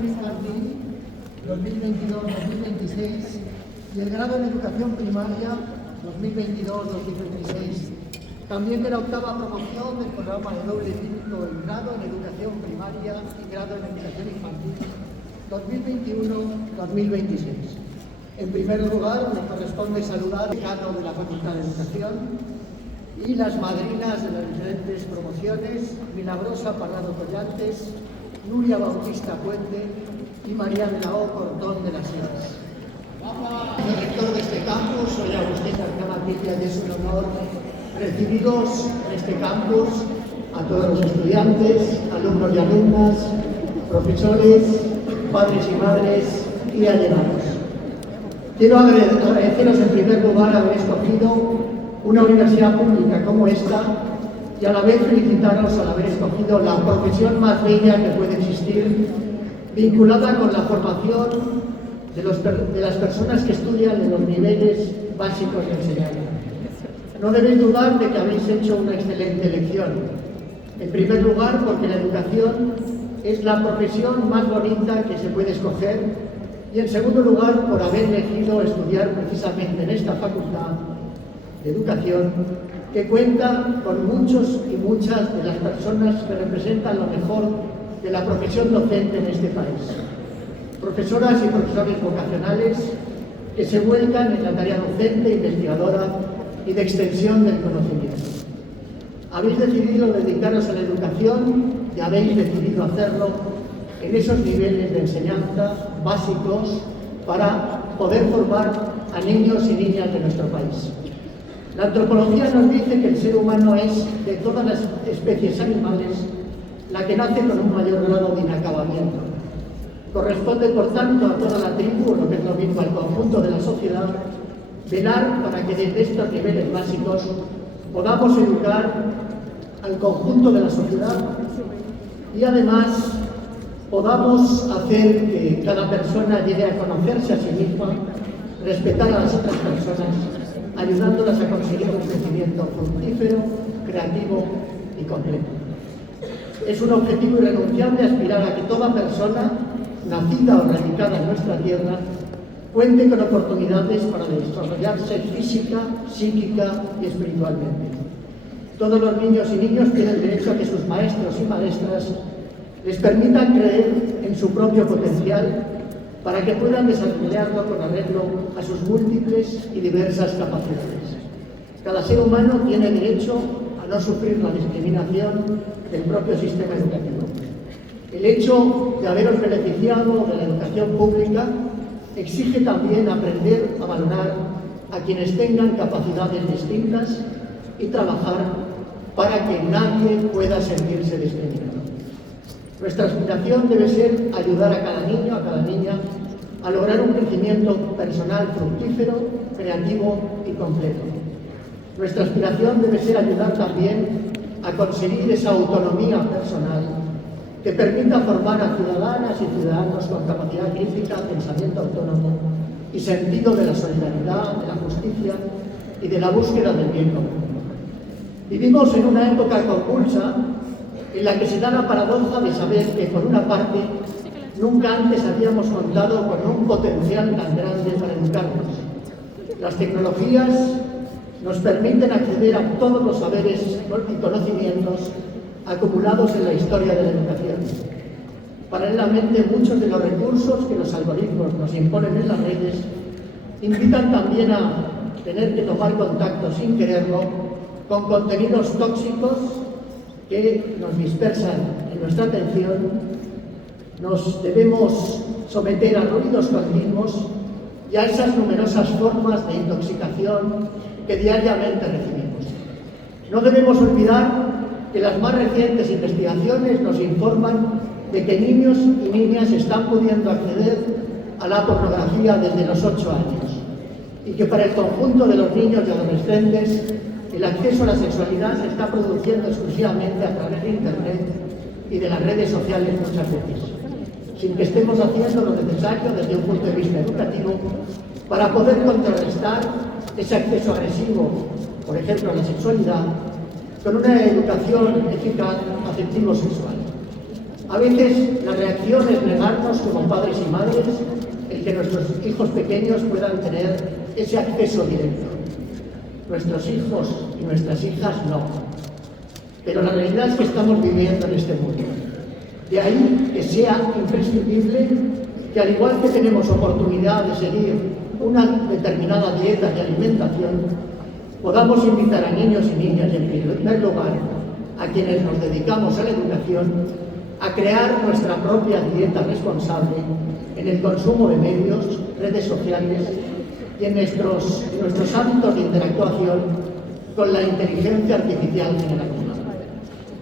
educación infantil 2022-2026 y el grado en educación primaria 2022-2026. También de la octava promoción del programa de doble dígito en grado en educación primaria y grado en educación infantil 2021-2026. En primer lugar, me corresponde saludar al decano de la Facultad de Educación y las madrinas de las diferentes promociones, Milagrosa Parrado Collantes, Nuria Bautista Puente y María de la O. Cortón de las Heras. El rector de este campus, soy Agustín Arcana Pitia, y es un honor recibiros en este campus a todos los estudiantes, alumnos y alumnas, profesores, padres y madres y allegados. Quiero agradeceros en primer lugar haber escogido una universidad pública como esta y a la vez felicitaros al haber escogido la profesión más bella que puede existir, vinculada con la formación de las personas que estudian en los niveles básicos de enseñanza. No debéis dudar de que habéis hecho una excelente elección. En primer lugar, porque la educación es la profesión más bonita que se puede escoger, y en segundo lugar, por haber elegido estudiar precisamente en esta facultad de educación, que cuenta con muchos y muchas de las personas que representan lo mejor de la profesión docente en este país. Profesoras y profesores vocacionales que se vuelcan en la tarea docente, investigadora y de extensión del conocimiento. Habéis decidido dedicaros a la educación y habéis decidido hacerlo en esos niveles de enseñanza básicos para poder formar a niños y niñas de nuestro país. La antropología nos dice que el ser humano es, de todas las especies animales, la que nace con un mayor grado de inacabamiento. Corresponde, por tanto, a toda la tribu, o lo que es lo mismo, al conjunto de la sociedad, velar para que desde estos niveles básicos podamos educar al conjunto de la sociedad y además podamos hacer que cada persona llegue a conocerse a sí misma, respetar a las otras personas, ayudándolas a conseguir un crecimiento fructífero, creativo y completo. Es un objetivo irrenunciable aspirar a que toda persona, nacida o radicada en nuestra tierra, cuente con oportunidades para desarrollarse física, psíquica y espiritualmente. Todos los niños y niñas tienen derecho a que sus maestros y maestras les permitan creer en su propio potencial para que puedan desarrollarlo con arreglo a sus múltiples y diversas capacidades. Cada ser humano tiene derecho a no sufrir la discriminación del propio sistema educativo. El hecho de haberos beneficiado de la educación pública exige también aprender a valorar a quienes tengan capacidades distintas y trabajar para que nadie pueda sentirse discriminado. Nuestra aspiración debe ser ayudar a cada niño, a cada niña, a lograr un crecimiento personal fructífero, creativo y completo. Nuestra aspiración debe ser ayudar también a conseguir esa autonomía personal que permita formar a ciudadanas y ciudadanos con capacidad crítica, pensamiento autónomo y sentido de la solidaridad, de la justicia y de la búsqueda del bien común. Vivimos en una época convulsa en la que se da la paradoja de saber que, por una parte, nunca antes habíamos contado con un potencial tan grande para educarnos. Las tecnologías nos permiten acceder a todos los saberes y conocimientos acumulados en la historia de la educación. Paralelamente, muchos de los recursos que los algoritmos nos imponen en las redes invitan también a tener que tomar contacto sin quererlo con contenidos tóxicos que nos dispersan en nuestra atención. Nos debemos someter a ruidos continuos y a esas numerosas formas de intoxicación que diariamente recibimos. No debemos olvidar que las más recientes investigaciones nos informan de que niños y niñas están pudiendo acceder a la pornografía desde los 8 años y que para el conjunto de los niños y adolescentes el acceso a la sexualidad se está produciendo exclusivamente a través de Internet y de las redes sociales muchas veces, sin que estemos haciendo lo necesario desde un punto de vista educativo para poder contrarrestar ese acceso agresivo, por ejemplo, a la sexualidad, con una educación eficaz afectivo-sexual. A veces la reacción es negarnos como padres y madres el que nuestros hijos pequeños puedan tener ese acceso directo. Nuestros hijos y nuestras hijas no. Pero la realidad es que estamos viviendo en este mundo. De ahí que sea imprescindible que, al igual que tenemos oportunidad de seguir una determinada dieta de alimentación, podamos invitar a niños y niñas, y en primer lugar a quienes nos dedicamos a la educación, a crear nuestra propia dieta responsable en el consumo de medios, redes sociales y en nuestros ámbitos de interactuación con la inteligencia artificial generativa.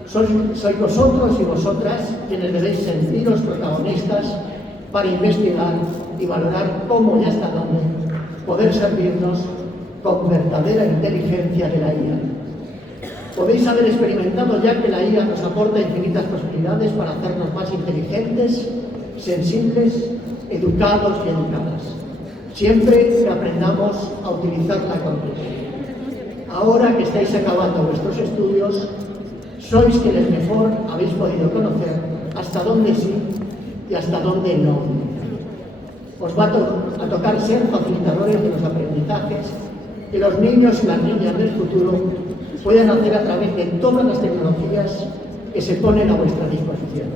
Sois vosotros y vosotras quienes debéis sentiros protagonistas para investigar y valorar cómo y hasta dónde poder servirnos con verdadera inteligencia de la IA. Podéis haber experimentado ya que la IA nos aporta infinitas posibilidades para hacernos más inteligentes, sensibles, educados y educadas, siempre que aprendamos a utilizarla con cuidado. Ahora que estáis acabando vuestros estudios, sois quienes mejor habéis podido conocer hasta dónde sí y hasta dónde no. Os va a tocar ser facilitadores de los aprendizajes que los niños y las niñas del futuro puedan hacer a través de todas las tecnologías que se ponen a vuestra disposición.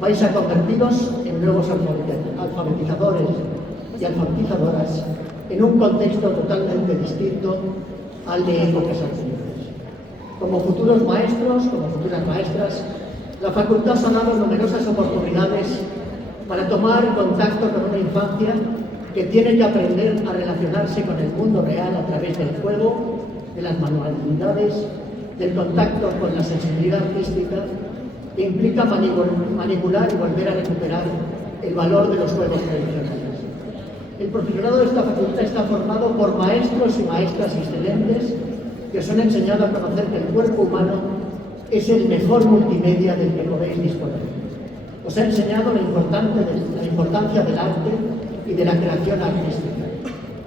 Vais a convertiros en nuevos alfabetizadores y alfabetizadoras en un contexto totalmente distinto al de épocas anteriores. Como futuros maestros, como futuras maestras, la Facultad os ha dado numerosas oportunidades para tomar contacto con una infancia que tiene que aprender a relacionarse con el mundo real a través del juego, de las manualidades, del contacto con la sensibilidad artística, que implica manipular y volver a recuperar el valor de los juegos tradicionales. El profesorado de esta facultad está formado por maestros y maestras excelentes que os han enseñado a conocer que el cuerpo humano es el mejor multimedia del que podéis disponer. Os ha enseñado la importancia del arte y de la creación artística.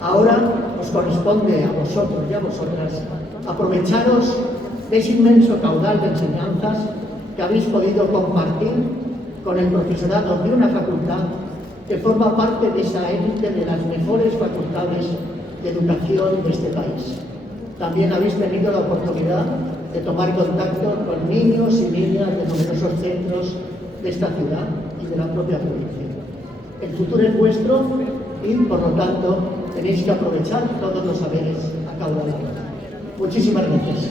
Ahora os corresponde a vosotros y a vosotras aprovecharos de ese inmenso caudal de enseñanzas que habéis podido compartir con el profesorado de una facultad que forma parte de esa élite de las mejores facultades de educación de este país. También habéis tenido la oportunidad de tomar contacto con niños y niñas de numerosos centros de esta ciudad y de la propia provincia. El futuro es vuestro y, por lo tanto, tenéis que aprovechar todos los saberes acaudalados. Muchísimas gracias.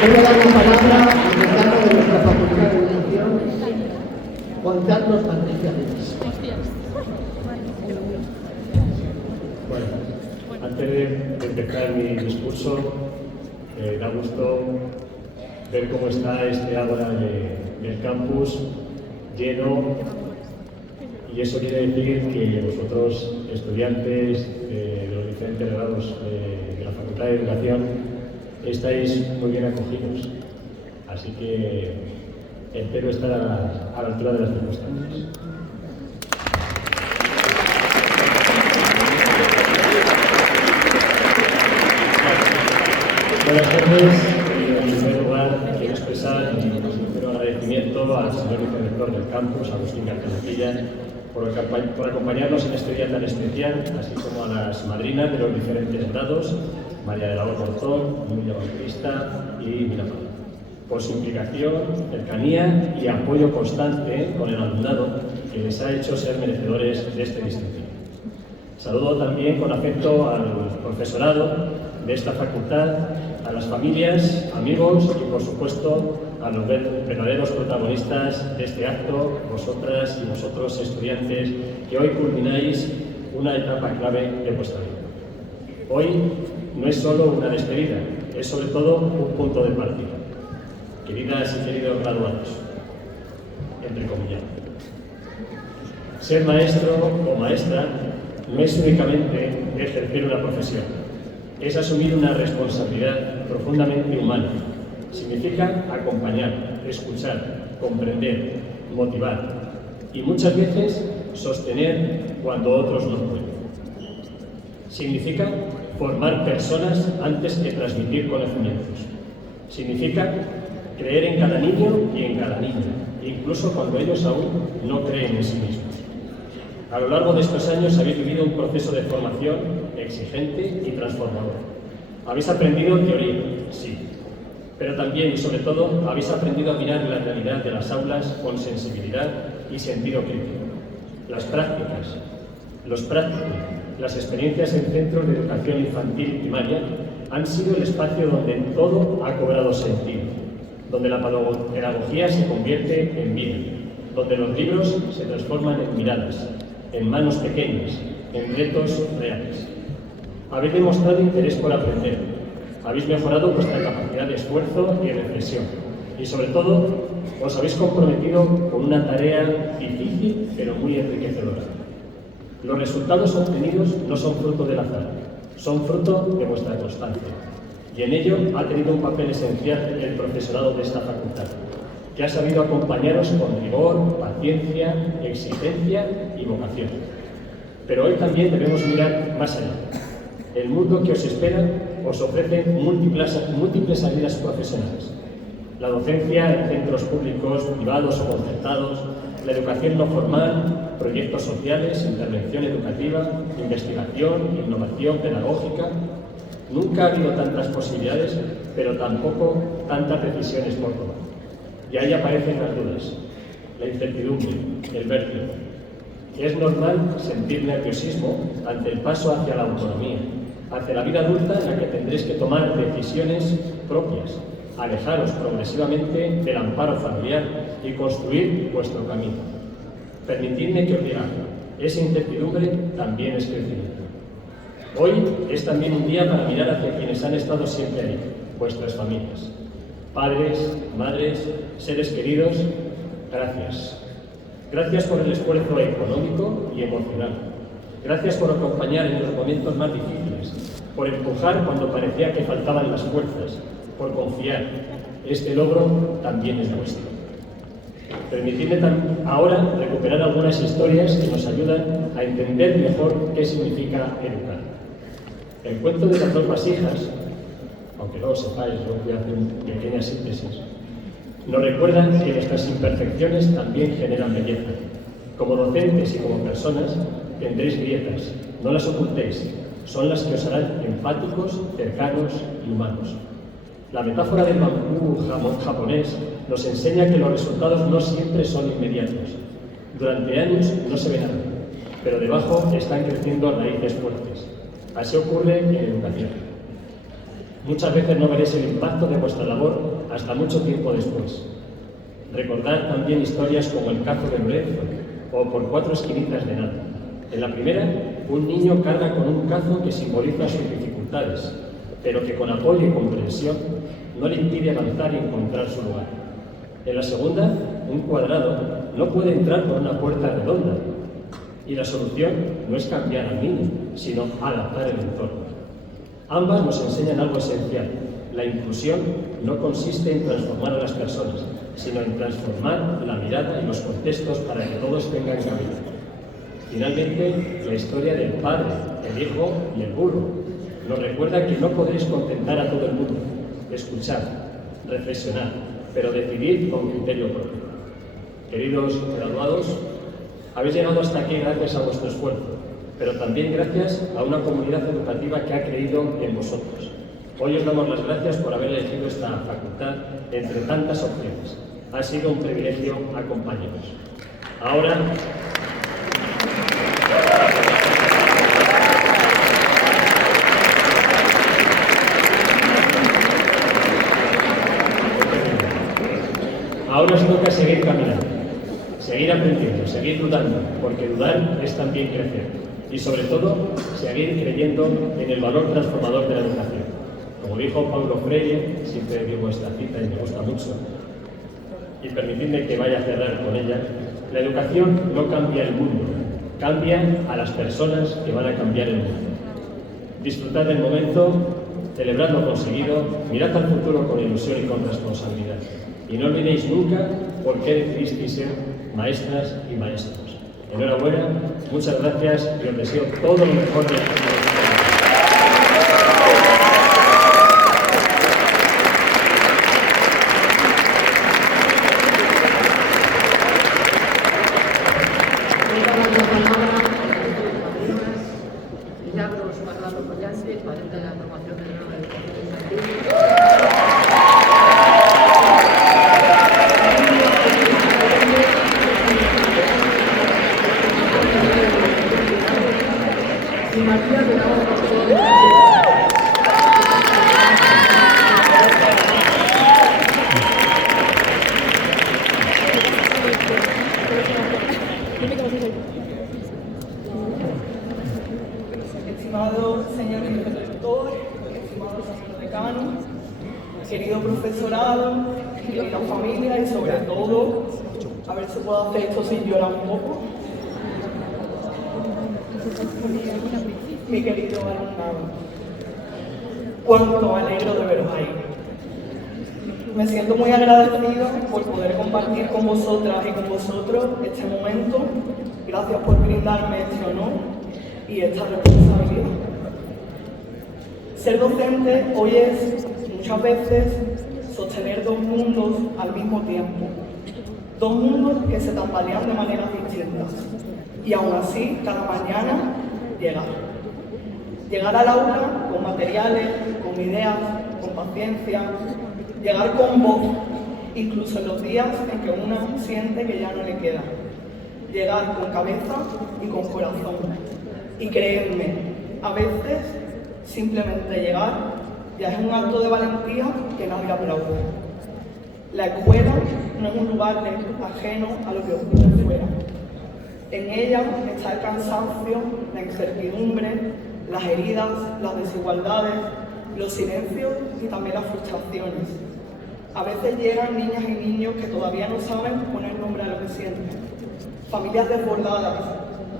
Voy a dar la palabra al decano de nuestra Facultad de Educación, Juan Carlos Martínez. Bueno, antes de empezar mi discurso, da gusto ver cómo está este ágora del campus lleno, y eso quiere decir que vosotros, estudiantes de los diferentes grados de la Facultad de Educación, estáis muy bien acogidos, así que espero estar a la altura de las circunstancias. Buenas tardes. En primer lugar, quiero expresar mi sincero agradecimiento al señor vicerrector del campus, Agustín García, por acompañarnos en este día tan especial, así como a las madrinas de los diferentes grados, María de la Borzón, Nuria Bautista y Miraflor, por su implicación, cercanía y apoyo constante con el alumnado que les ha hecho ser merecedores de este distintivo. Saludo también con afecto al profesorado de esta facultad, a las familias, amigos y, por supuesto, a los verdaderos protagonistas de este acto, vosotras y vosotros, estudiantes, que hoy culmináis una etapa clave de vuestra vida. Hoy no es solo una despedida, es sobre todo un punto de partida. Queridas y queridos graduados, entre comillas, ser maestro o maestra no es únicamente ejercer una profesión, es asumir una responsabilidad profundamente humana. Significa acompañar, escuchar, comprender, motivar y muchas veces sostener cuando otros no pueden. Significa formar personas antes que transmitir conocimientos. Significa creer en cada niño y en cada niña, incluso cuando ellos aún no creen en sí mismos. A lo largo de estos años habéis vivido un proceso de formación exigente y transformador. Habéis aprendido teoría, sí, pero también y sobre todo habéis aprendido a mirar la realidad de las aulas con sensibilidad y sentido crítico. Las prácticas, los prácticos, las experiencias en centros de educación infantil y primaria han sido el espacio donde todo ha cobrado sentido, donde la pedagogía se convierte en vida, donde los libros se transforman en miradas, en manos pequeñas, en retos reales. Habéis demostrado interés por aprender, habéis mejorado vuestra capacidad de esfuerzo y reflexión, y sobre todo os habéis comprometido con una tarea difícil pero muy enriquecedora. Los resultados obtenidos no son fruto del azar, son fruto de vuestra constancia, y en ello ha tenido un papel esencial el profesorado de esta facultad, que ha sabido acompañaros con rigor, paciencia, exigencia y vocación. Pero hoy también debemos mirar más allá. El mundo que os espera os ofrece múltiples salidas profesionales. La docencia en centros públicos, privados o concertados, la educación no formal, proyectos sociales, intervención educativa, investigación, innovación pedagógica. Nunca ha habido tantas posibilidades, pero tampoco tantas decisiones por tomar. Y ahí aparecen las dudas, la incertidumbre, el vértigo. Es normal sentir nerviosismo ante el paso hacia la autonomía, hacia la vida adulta en la que tendréis que tomar decisiones propias, alejaros progresivamente del amparo familiar y construir vuestro camino. Permitidme que os diga, esa incertidumbre también es crecimiento. Hoy es también un día para mirar hacia quienes han estado siempre ahí, vuestras familias. Padres, madres, seres queridos, gracias. Gracias por el esfuerzo económico y emocional. Gracias por acompañar en los momentos más difíciles, por empujar cuando parecía que faltaban las fuerzas, por confiar. Este logro también es nuestro. Permitidme ahora recuperar algunas historias que nos ayudan a entender mejor qué significa educar. El cuento de las dos vasijas, aunque no lo sepáis, yo voy a hacer una pequeña síntesis, nos recuerda que nuestras imperfecciones también generan belleza. Como docentes y como personas tendréis grietas, no las ocultéis, son las que os harán empáticos, cercanos y humanos. La metáfora del bambú japonés nos enseña que los resultados no siempre son inmediatos. Durante años no se ve nada, pero debajo están creciendo raíces fuertes. Así ocurre en educación. Muchas veces no veréis el impacto de vuestra labor hasta mucho tiempo después. Recordad también historias como el caso de Lorenzo o por 4 esquinitas de nada. En la primera, un niño carga con un cazo que simboliza sus dificultades, pero que con apoyo y comprensión no le impide avanzar y encontrar su lugar. En la segunda, un cuadrado no puede entrar por una puerta redonda, y la solución no es cambiar al niño, sino adaptar el entorno. Ambas nos enseñan algo esencial. La inclusión no consiste en transformar a las personas, sino en transformar la mirada y los contextos para que todos tengan cabida. Finalmente, la historia del padre, el hijo y el burro nos recuerda que no podréis contentar a todo el mundo. Escuchar, reflexionar, pero decidir con criterio propio. Queridos graduados, habéis llegado hasta aquí gracias a vuestro esfuerzo, pero también gracias a una comunidad educativa que ha creído en vosotros. Hoy os damos las gracias por haber elegido esta facultad entre tantas opciones. Ha sido un privilegio acompañaros. Ahora, os toca seguir caminando, seguir aprendiendo, seguir dudando, porque dudar es también crecer. Y sobre todo, seguir creyendo en el valor transformador de la educación. Como dijo Paulo Freire, siempre digo esta cita y me gusta mucho, y permitidme que vaya a cerrar con ella, la educación no cambia el mundo, cambia a las personas que van a cambiar el mundo. Disfrutad del momento, celebrad lo conseguido, mirad al futuro con ilusión y con responsabilidad. Y no olvidéis nunca por qué decidisteis ser maestras y maestros. Enhorabuena, muchas gracias y os deseo todo lo mejor de la vida. Milagros Parrado Collante, padre de la promoción del grado de educación infantil. Y Matías de la Estimado señor vicerrector, estimado señor decano, querido profesorado, querida familia y sobre todo, a ver si puedo hacer esto sin llorar un poco. Mi querido alumnado, cuánto me alegro de veros ahí. Me siento muy agradecido por poder compartir con vosotras y con vosotros este momento. Gracias por brindarme este honor y esta responsabilidad. Ser docente hoy es muchas veces sostener dos mundos al mismo tiempo. Dos mundos que se tambalean de maneras distintas. Y aún así, cada mañana, llegar. Llegar al aula con materiales, con ideas, con paciencia. Llegar con voz, incluso en los días en que una siente que ya no le queda. Llegar con cabeza y con corazón. Y creedme, a veces simplemente llegar ya es un acto de valentía que nadie aplaude. La escuela no es un lugar ajeno a lo que ocurre fuera. En ella está el cansancio, la incertidumbre, las heridas, las desigualdades, los silencios y también las frustraciones. A veces llegan niñas y niños que todavía no saben poner nombre a lo que sienten. Familias desbordadas,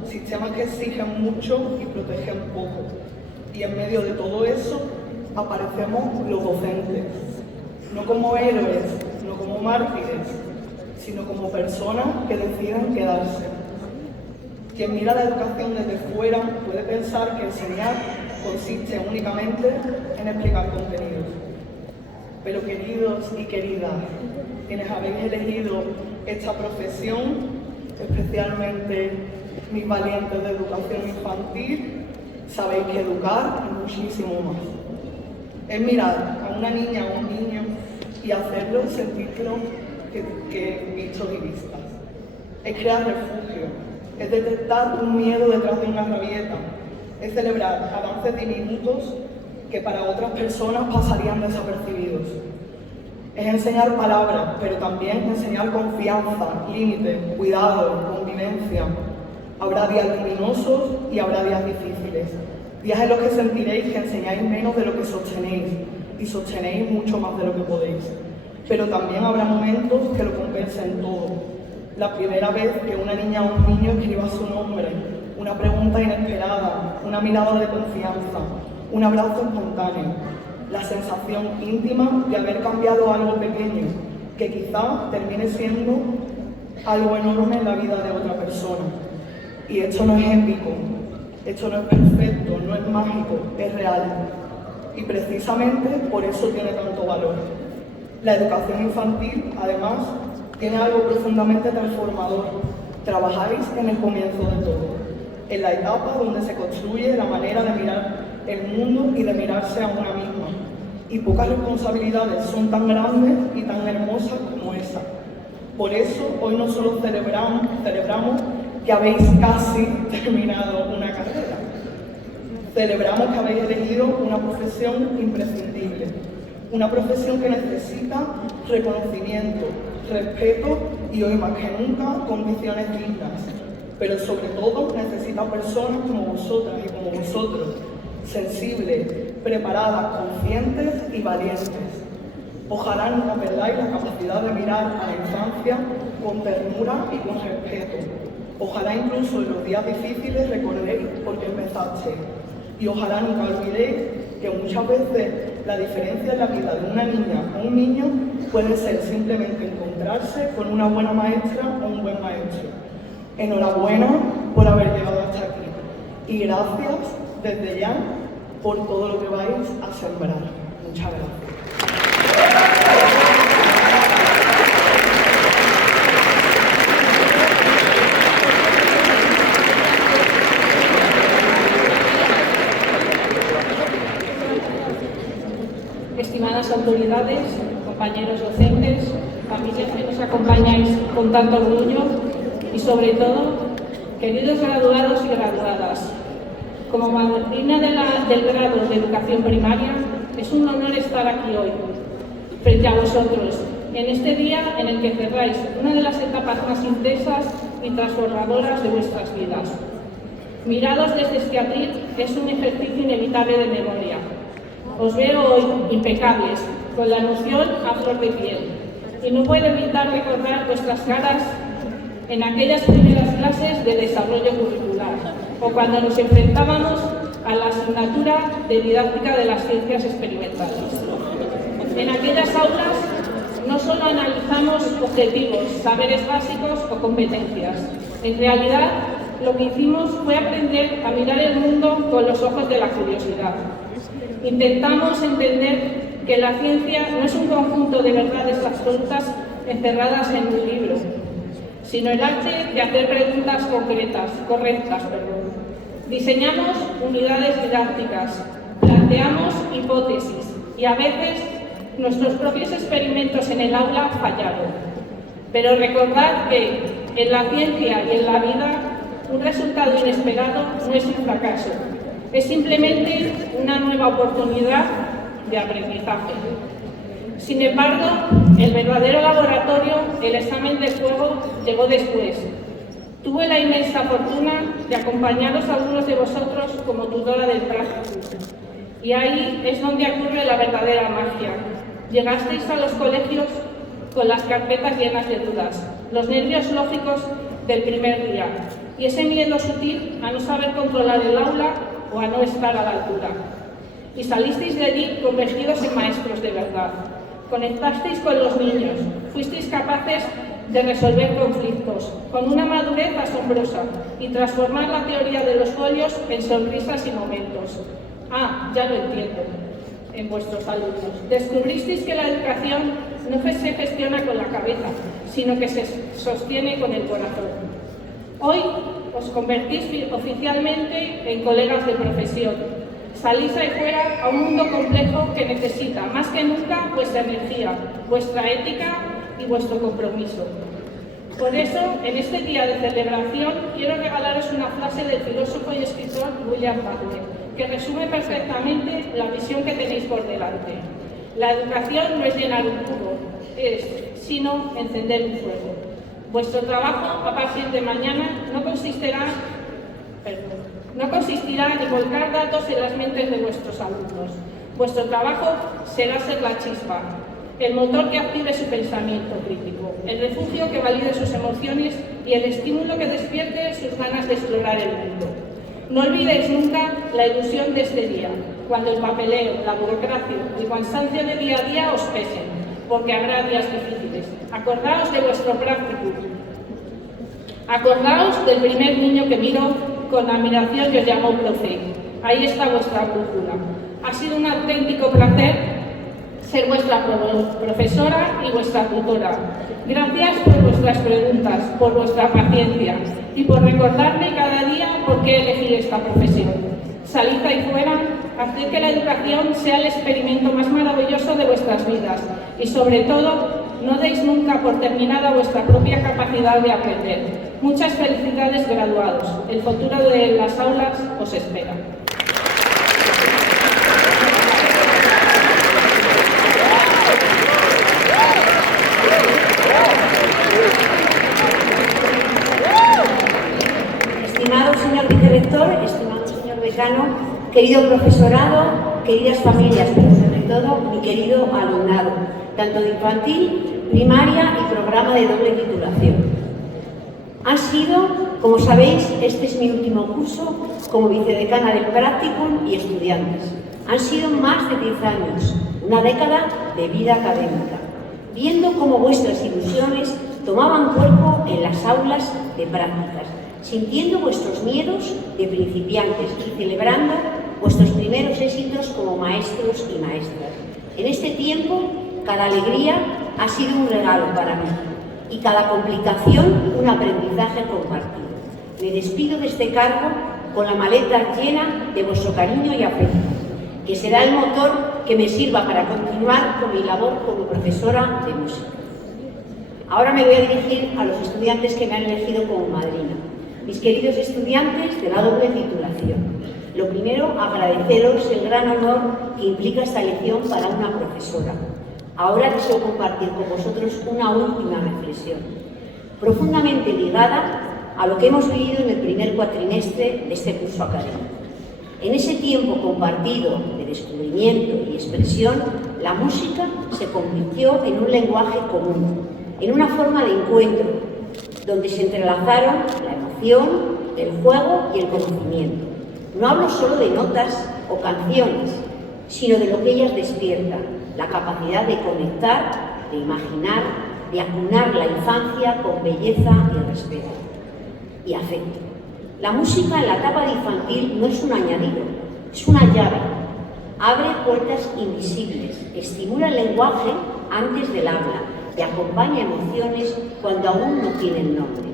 sistemas que exigen mucho y protegen poco. Y en medio de todo eso aparecemos los docentes, no como héroes, no como mártires, sino como personas que deciden quedarse. Quien mira la educación desde fuera puede pensar que enseñar consiste únicamente en explicar contenidos. Pero queridos y queridas, quienes habéis elegido esta profesión, especialmente mis valientes de educación infantil, sabéis que educar es muchísimo más. Es mirar a una niña o un niño y hacerlo sentirlo que vistos y vistas. Es crear refugio, es detectar un miedo detrás de una rabieta, es celebrar avances diminutos que para otras personas pasarían desapercibidos. Es enseñar palabras, pero también enseñar confianza, límites, cuidado, convivencia. Habrá días luminosos y habrá días difíciles. Días en los que sentiréis que enseñáis menos de lo que sostenéis y sostenéis mucho más de lo que podéis. Pero también habrá momentos que lo compensen todo. La primera vez que una niña o un niño escriba su nombre, una pregunta inesperada, una mirada de confianza, un abrazo espontáneo, la sensación íntima de haber cambiado algo pequeño, que quizá termine siendo algo enorme en la vida de otra persona. Y esto no es épico, esto no es perfecto, no es mágico, es real. Y precisamente por eso tiene tanto valor. La educación infantil, además, tiene algo profundamente transformador. Trabajáis en el comienzo de todo, en la etapa donde se construye la manera de mirar el mundo y de mirarse a una misma. Y pocas responsabilidades son tan grandes y tan hermosas como esa. Por eso hoy no solo celebramos que habéis casi terminado una carrera. Celebramos que habéis elegido una profesión imprescindible, una profesión que necesita reconocimiento, respeto y hoy más que nunca condiciones dignas. Pero sobre todo necesita personas como vosotras y como vosotros, sensibles, preparadas, conscientes y valientes. Ojalá no perdáis la capacidad de mirar a la infancia con ternura y con respeto. Ojalá incluso en los días difíciles recordéis por qué empezasteis. Y ojalá nunca olvidéis que muchas veces la diferencia en la vida de una niña o un niño puede ser simplemente encontrarse con una buena maestra o un buen maestro. Enhorabuena por haber llegado hasta aquí. Y gracias desde ya por todo lo que vais a sembrar. Muchas gracias. autoridades, compañeros docentes, familias que nos acompañáis con tanto orgullo y sobre todo, queridos graduados y graduadas. Como madrina del grado de Educación Primaria, es un honor estar aquí hoy, frente a vosotros, en este día en el que cerráis una de las etapas más intensas y transformadoras de vuestras vidas. Mirados desde este atril es un ejercicio inevitable de memoria. Os veo hoy impecables, con la emoción a flor de piel, y no puedo evitar recordar vuestras caras en aquellas primeras clases de desarrollo curricular, o cuando nos enfrentábamos a la asignatura de didáctica de las ciencias experimentales. En aquellas aulas no solo analizamos objetivos, saberes básicos o competencias. En realidad, lo que hicimos fue aprender a mirar el mundo con los ojos de la curiosidad. Intentamos entender que la ciencia no es un conjunto de verdades absolutas encerradas en un libro, sino el arte de hacer preguntas correctas. Diseñamos unidades didácticas, planteamos hipótesis y a veces nuestros propios experimentos en el aula fallaron. Pero recordad que en la ciencia y en la vida un resultado inesperado no es un fracaso, es simplemente una nueva oportunidad de aprendizaje. Sin embargo, el verdadero laboratorio, el examen de fuego, llegó después. Tuve la inmensa fortuna de acompañaros a algunos de vosotros como tutora del práctico. Y ahí es donde ocurre la verdadera magia. Llegasteis a los colegios con las carpetas llenas de dudas, los nervios lógicos del primer día y ese miedo sutil a no saber controlar el aula o a no estar a la altura. Y salisteis de allí convertidos en maestros de verdad. Conectasteis con los niños, fuisteis capaces de resolver conflictos con una madurez asombrosa y transformar la teoría de los folios en sonrisas y momentos. Ah, ya lo entiendo, en vuestros alumnos. Descubristeis que la educación no se gestiona con la cabeza, sino que se sostiene con el corazón. Hoy os convertís oficialmente en colegas de profesión. Salís ahí fuera a un mundo complejo que necesita más que nunca vuestra energía, vuestra ética y vuestro compromiso. Por eso, en este día de celebración, quiero regalaros una frase del filósofo y escritor William Butler, que resume perfectamente la visión que tenéis por delante. La educación no es llenar un cubo, sino encender un fuego. Vuestro trabajo a partir de mañana no consistirá en volcar datos en las mentes de vuestros alumnos. Vuestro trabajo será ser la chispa, el motor que active su pensamiento crítico, el refugio que valide sus emociones y el estímulo que despierte sus ganas de explorar el mundo. No olvidéis nunca la ilusión de este día, cuando el papeleo, la burocracia y el cansancio de día a día os pesen, porque habrá días difíciles. Acordaos de vuestro práctico. Acordaos del primer niño que miró con admiración y os llamó profe. Ahí está vuestra brújula. Ha sido un auténtico placer ser vuestra profesora y vuestra tutora. Gracias por vuestras preguntas, por vuestra paciencia y por recordarme cada día por qué elegí esta profesión. Salid ahí fuera, haced que la educación sea el experimento más maravilloso de vuestras vidas y, sobre todo, no deis nunca por terminada vuestra propia capacidad de aprender. Muchas felicidades, graduados. El futuro de las aulas os espera. Estimado señor vicerrector, estimado señor decano, querido profesorado, queridas familias, pero sobre todo mi querido alumnado, tanto de infantil, primaria y programa de doble titulación. Han sido, como sabéis, este es mi último curso como vicedecana del Practicum y estudiantes. Han sido más de 10 años, una década de vida académica, viendo cómo vuestras ilusiones tomaban cuerpo en las aulas de prácticas, sintiendo vuestros miedos de principiantes y celebrando vuestros primeros éxitos como maestros y maestras. En este tiempo, cada alegría ha sido un regalo para mí y cada complicación un aprendizaje compartido. Me despido de este cargo con la maleta llena de vuestro cariño y afecto, que será el motor que me sirva para continuar con mi labor como profesora de música. Ahora me voy a dirigir a los estudiantes que me han elegido como madrina. Mis queridos estudiantes de la doble titulación, lo primero, agradeceros el gran honor que implica esta elección para una profesora. Ahora deseo compartir con vosotros una última reflexión, profundamente ligada a lo que hemos vivido en el primer cuatrimestre de este curso académico. En ese tiempo compartido de descubrimiento y expresión, la música se convirtió en un lenguaje común, en una forma de encuentro, donde se entrelazaron la emoción, el juego y el conocimiento. No hablo solo de notas o canciones, sino de lo que ellas despiertan, la capacidad de conectar, de imaginar, de acunar la infancia con belleza y respeto y afecto. La música en la etapa de infantil no es un añadido, es una llave. Abre puertas invisibles, estimula el lenguaje antes del habla y acompaña emociones cuando aún no tienen nombre.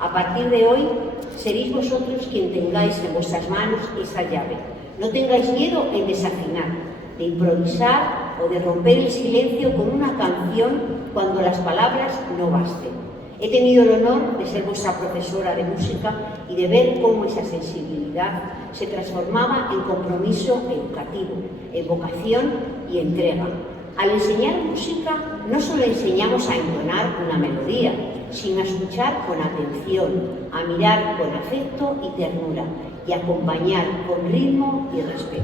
A partir de hoy, seréis vosotros quien tengáis en vuestras manos esa llave. No tengáis miedo en desafinar, de improvisar o de romper el silencio con una canción cuando las palabras no basten. He tenido el honor de ser vuestra profesora de música y de ver cómo esa sensibilidad se transformaba en compromiso educativo, en vocación y entrega. Al enseñar música no solo enseñamos a entonar una melodía, sino a escuchar con atención, a mirar con afecto y ternura y acompañar con ritmo y respeto.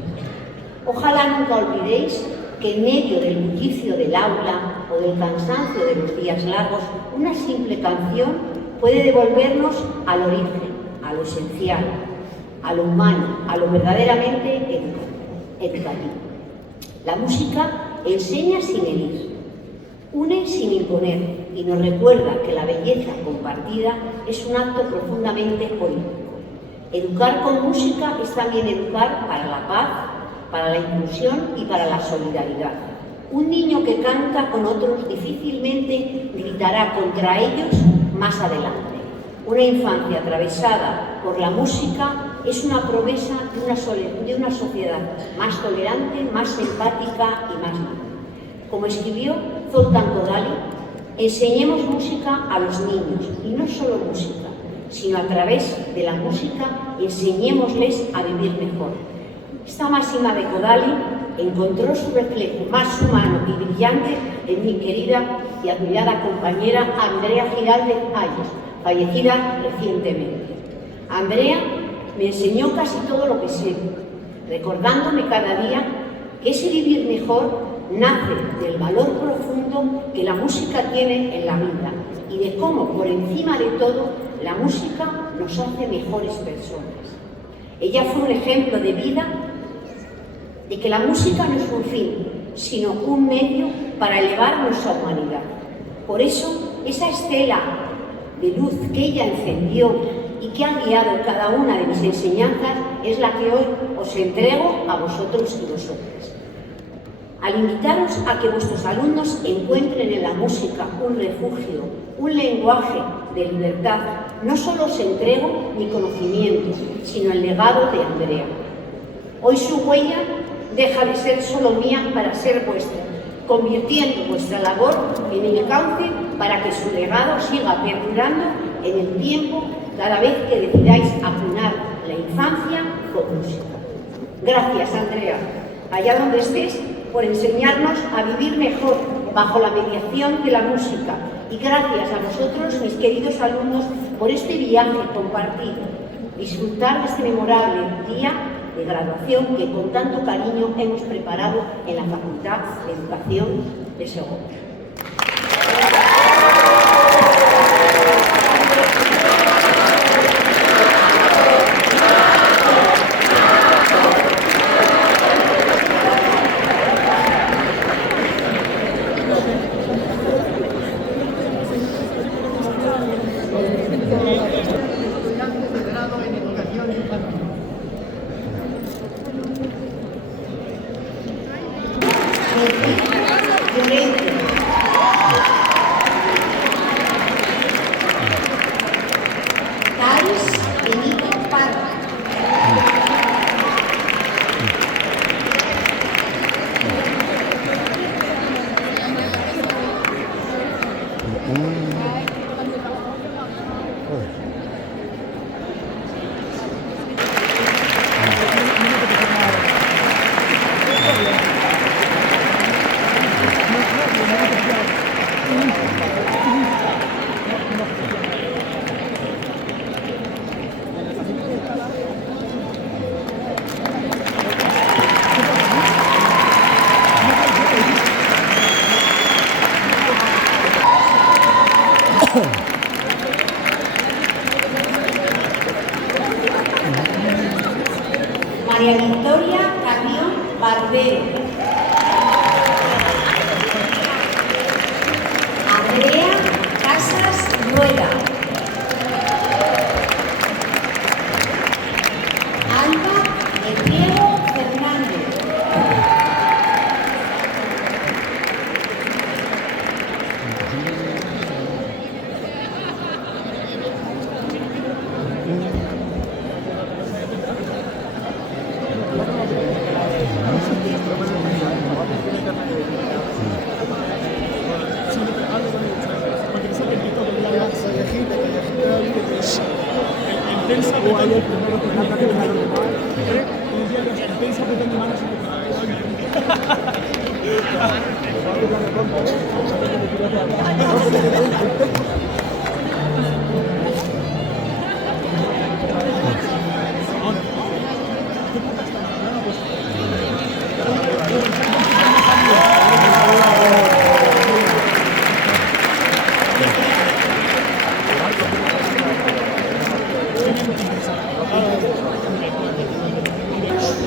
Ojalá nunca olvidéis que en medio del bullicio del aula o del cansancio de los días largos, una simple canción puede devolvernos al origen, a lo esencial, a lo humano, a lo verdaderamente educativo. La música enseña sin herir, une sin imponer y nos recuerda que la belleza compartida es un acto profundamente político. Educar con música es también educar para la paz, para la inclusión y para la solidaridad. Un niño que canta con otros difícilmente gritará contra ellos más adelante. Una infancia atravesada por la música es una promesa de una sociedad más tolerante, más empática y más libre. Como escribió Zoltán Kodály, enseñemos música a los niños, y no solo música, sino a través de la música enseñémosles a vivir mejor. Esta máxima de Kodály encontró su reflejo más humano y brillante en mi querida y admirada compañera Andrea Giraldez Ayos, fallecida recientemente. Andrea me enseñó casi todo lo que sé, recordándome cada día que ese vivir mejor nace del valor profundo que la música tiene en la vida y de cómo, por encima de todo, la música nos hace mejores personas. Ella fue un ejemplo de vida, de que la música no es un fin, sino un medio para elevar nuestra humanidad. Por eso, esa estela de luz que ella encendió y que ha guiado cada una de mis enseñanzas es la que hoy os entrego a vosotros y vosotras. Al invitaros a que vuestros alumnos encuentren en la música un refugio, un lenguaje de libertad, no solo os entrego mi conocimiento, sino el legado de Andrea. Hoy su huella deja de ser solo mía para ser vuestra, convirtiendo vuestra labor en el cauce para que su legado siga perdurando en el tiempo cada vez que decidáis acunar la infancia con música. Gracias, Andrea, allá donde estés, por enseñarnos a vivir mejor bajo la mediación de la música, y gracias a vosotros, mis queridos alumnos, por este viaje compartido. Disfrutar de este memorable día de graduación que con tanto cariño hemos preparado en la Facultad de Educación de Segovia. Estudiantes de grado en Educación Infantil. Barbero. Andrea Casas Rueda. Alba de Diego Fernández.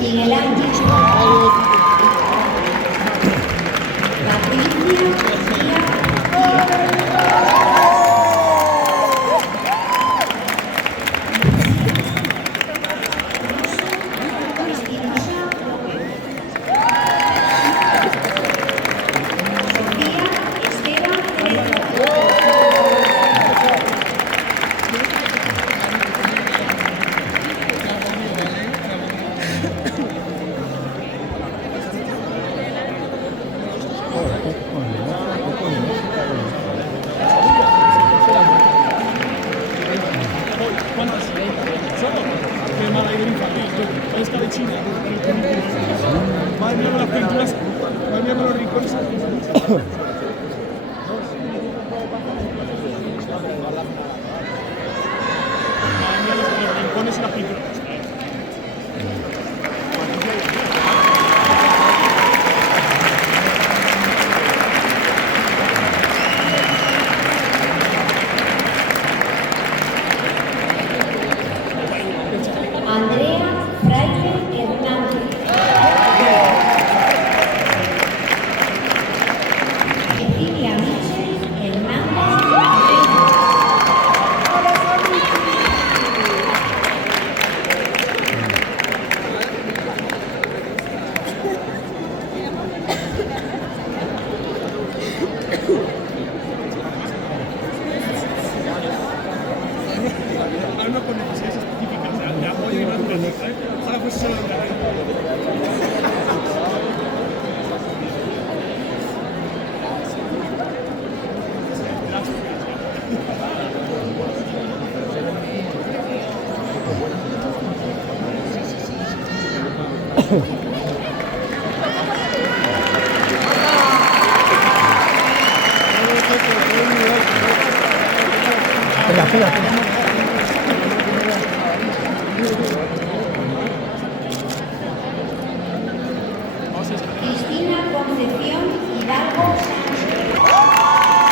Miguel Ángel. Andrea Fraile Hernández. Cecilia Michel Hernández. Cristina Concepción Hidalgo Sánchez.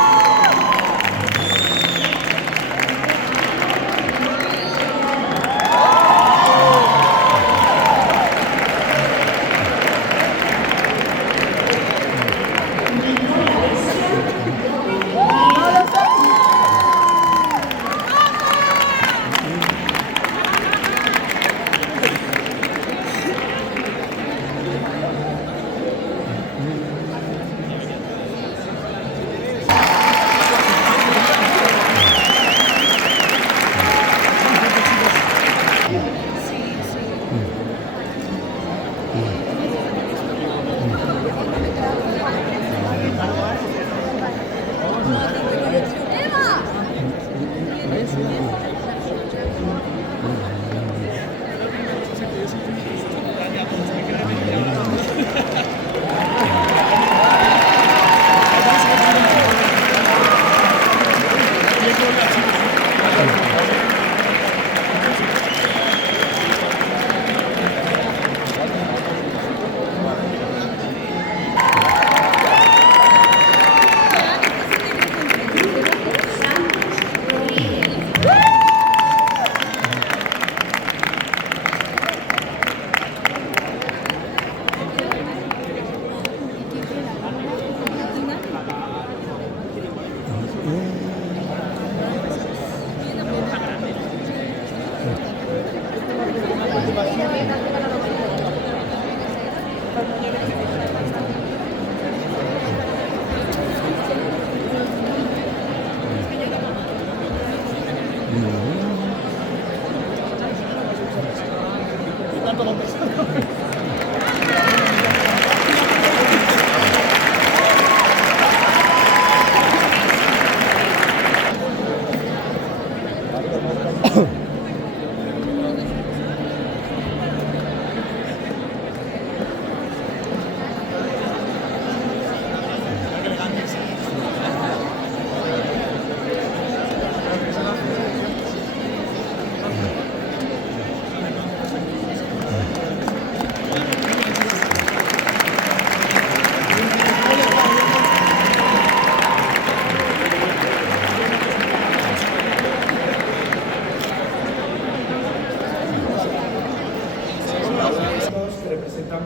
Nicola Bessia López.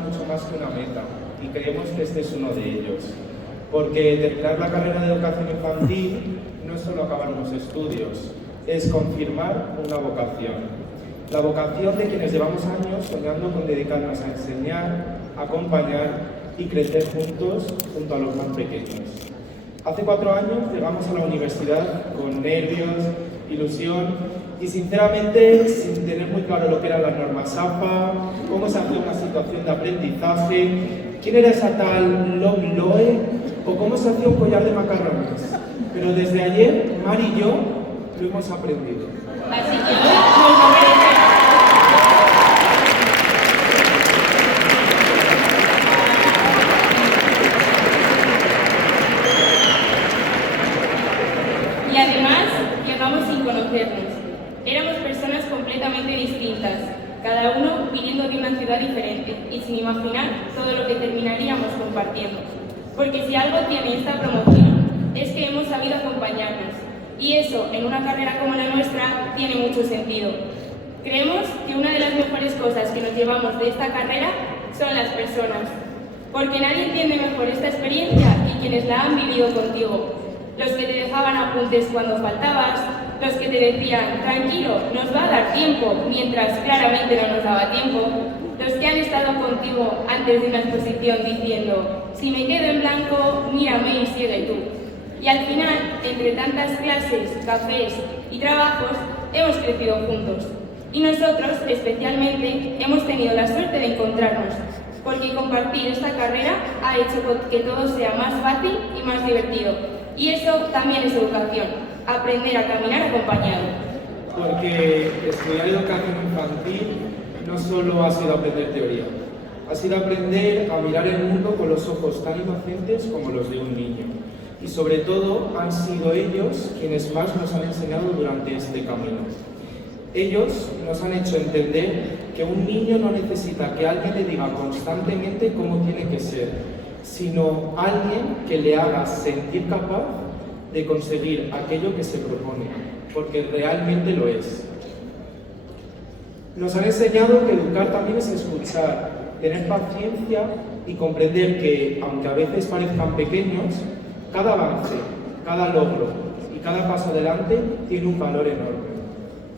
mucho más que una meta, y creemos que este es uno de ellos. Porque terminar la carrera de educación infantil no es solo acabar unos estudios, es confirmar una vocación. La vocación de quienes llevamos años soñando con dedicarnos a enseñar, acompañar y crecer juntos junto a los más pequeños. Hace 4 años llegamos a la universidad con nervios, ilusión y sinceramente sin tener muy claro lo que eran las normas APA, cómo se hacía una situación de aprendizaje, quién era esa tal Loe o cómo se hacía un collar de macarrones. Pero desde ayer, Mar y yo lo hemos aprendido. Así que hoy nos lo merecemos. Y además, llegamos sin conocernos. Éramos personas completamente distintas, cada uno viniendo de una ciudad diferente y sin imaginar todo lo que terminaríamos compartiendo. Porque si algo tiene esta promoción es que hemos sabido acompañarnos. Y eso, en una carrera como la nuestra, tiene mucho sentido. Creemos que una de las mejores cosas que nos llevamos de esta carrera son las personas. Porque nadie entiende mejor esta experiencia que quienes la han vivido contigo. Los que te dejaban apuntes cuando faltabas, los que te decían, tranquilo, nos va a dar tiempo, mientras claramente no nos daba tiempo, los que han estado contigo antes de una exposición diciendo, si me quedo en blanco, mírame y sigue tú. Y al final, entre tantas clases, cafés y trabajos, hemos crecido juntos. Y nosotros, especialmente, hemos tenido la suerte de encontrarnos, porque compartir esta carrera ha hecho que todo sea más fácil y más divertido. Y eso también es educación, aprender a caminar acompañado. Porque estudiar educación infantil no solo ha sido aprender teoría, ha sido aprender a mirar el mundo con los ojos tan inocentes como los de un niño. Y sobre todo han sido ellos quienes más nos han enseñado durante este camino. Ellos nos han hecho entender que un niño no necesita que alguien le diga constantemente cómo tiene que ser, sino alguien que le haga sentir capaz de conseguir aquello que se propone, porque realmente lo es. Nos han enseñado que educar también es escuchar, tener paciencia y comprender que, aunque a veces parezcan pequeños, cada avance, cada logro y cada paso adelante tiene un valor enorme.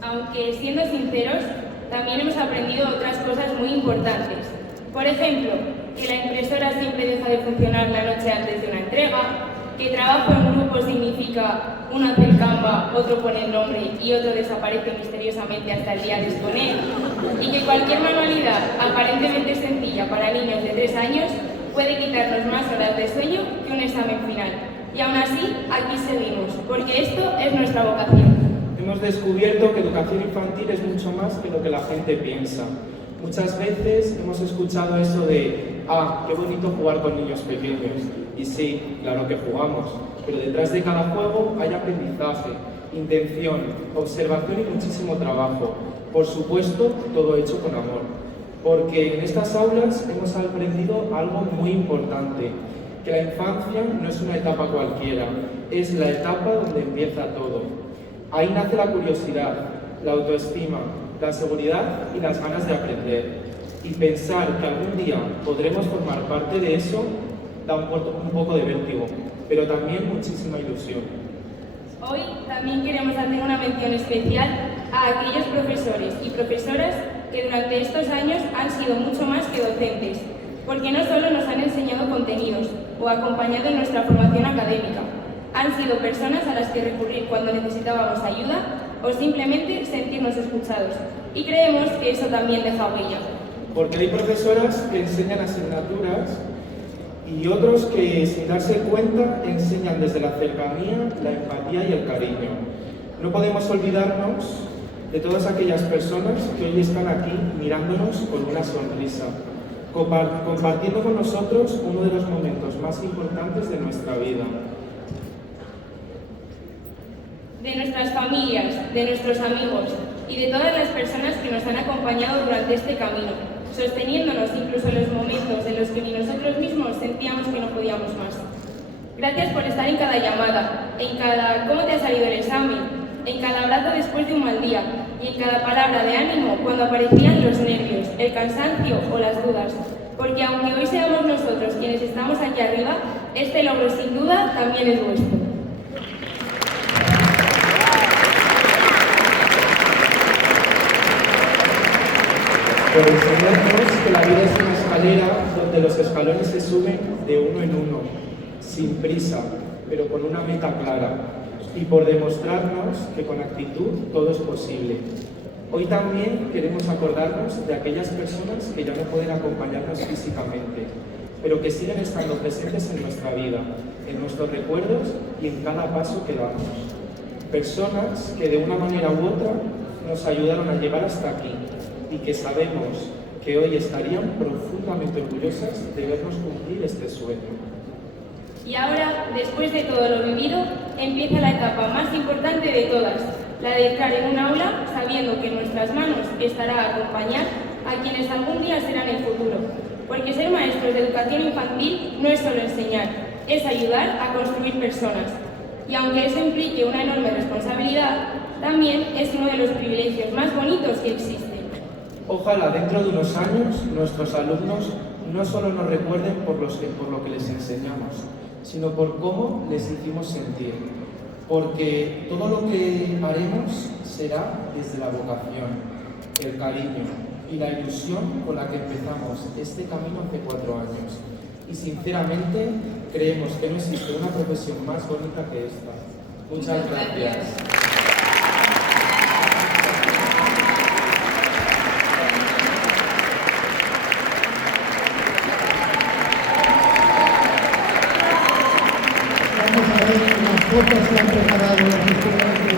Aunque, siendo sinceros, también hemos aprendido otras cosas muy importantes. Por ejemplo, que la impresora siempre deja de funcionar la noche antes de una entrega, que trabajo en grupo significa uno hace el Canva, otro pone el nombre y otro desaparece misteriosamente hasta el día de exponer, y que cualquier manualidad aparentemente sencilla para niños de 3 años puede quitarnos más horas de sueño que un examen final. Y aún así, aquí seguimos, porque esto es nuestra vocación. Hemos descubierto que educación infantil es mucho más que lo que la gente piensa. Muchas veces hemos escuchado eso de qué bonito jugar con niños pequeños. Y sí, claro que jugamos, pero detrás de cada juego hay aprendizaje, intención, observación y muchísimo trabajo. Por supuesto, todo hecho con amor. Porque en estas aulas hemos aprendido algo muy importante, que la infancia no es una etapa cualquiera, es la etapa donde empieza todo. Ahí nace la curiosidad, la autoestima, la seguridad y las ganas de aprender. Y pensar que algún día podremos formar parte de eso da un poco de vértigo, pero también muchísima ilusión. Hoy también queremos hacer una mención especial a aquellos profesores y profesoras que durante estos años han sido mucho más que docentes, porque no solo nos han enseñado contenidos o acompañado en nuestra formación académica, han sido personas a las que recurrir cuando necesitábamos ayuda o simplemente sentirnos escuchados. Y creemos que eso también deja huella. Porque hay profesoras que enseñan asignaturas y otros que, sin darse cuenta, enseñan desde la cercanía, la empatía y el cariño. No podemos olvidarnos de todas aquellas personas que hoy están aquí mirándonos con una sonrisa, compartiendo con nosotros uno de los momentos más importantes de nuestra vida. De nuestras familias, de nuestros amigos y de todas las personas que nos han acompañado durante este camino, sosteniéndonos incluso en los momentos en los que ni nosotros mismos sentíamos que no podíamos más. Gracias por estar en cada llamada, en cada cómo te ha salido el examen, en cada abrazo después de un mal día y en cada palabra de ánimo cuando aparecían los nervios, el cansancio o las dudas, porque estamos aquí arriba, este logro sin duda también es vuestro. Por enseñarnos que la vida es una escalera donde los escalones se suben de uno en uno, sin prisa, pero con una meta clara, y por demostrarnos que con actitud todo es posible. Hoy también queremos acordarnos de aquellas personas que ya no pueden acompañarnos físicamente, pero que siguen estando presentes en nuestra vida, en nuestros recuerdos y en cada paso que damos. Personas que de una manera u otra nos ayudaron a llegar hasta aquí y que sabemos que hoy estarían profundamente orgullosas de vernos cumplir este sueño. Y ahora, después de todo lo vivido, empieza la etapa más importante de todas, la de entrar en un aula sabiendo que en nuestras manos estará acompañar a quienes algún día serán el futuro. Porque ser maestros de educación infantil no es solo enseñar, es ayudar a construir personas. Y aunque eso implique una enorme responsabilidad, también es uno de los privilegios más bonitos que existen. Ojalá dentro de unos años nuestros alumnos no solo nos recuerden por lo que les enseñamos, sino por cómo les hicimos sentir. Porque todo lo que haremos será desde la vocación, el cariño y la ilusión con la que empezamos este camino hace 4 años. Y sinceramente creemos que no existe una profesión más bonita que esta. Muchas gracias. Vamos a ver las fotos que han preparado las escuelas de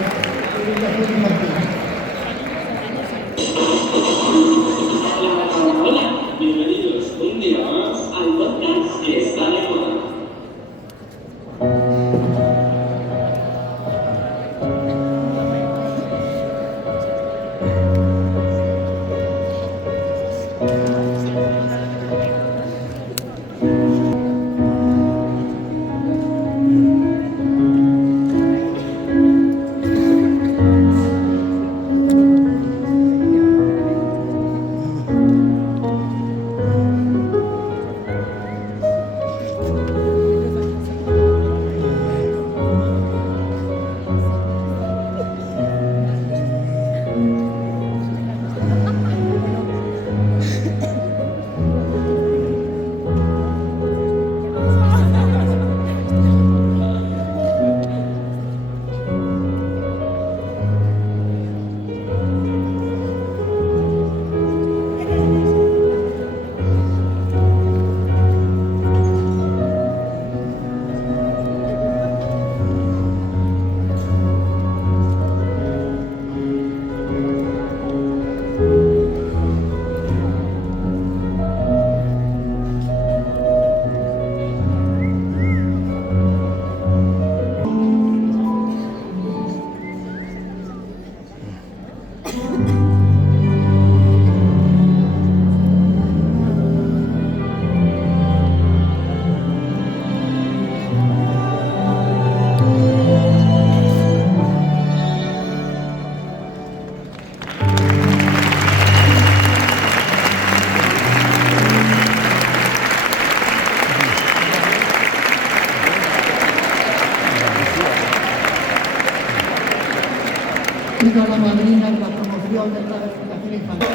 educación infantil. Hola, bienvenidos un día más al podcast que está de moda. Pido a la madrina en la promoción de la educación infantil.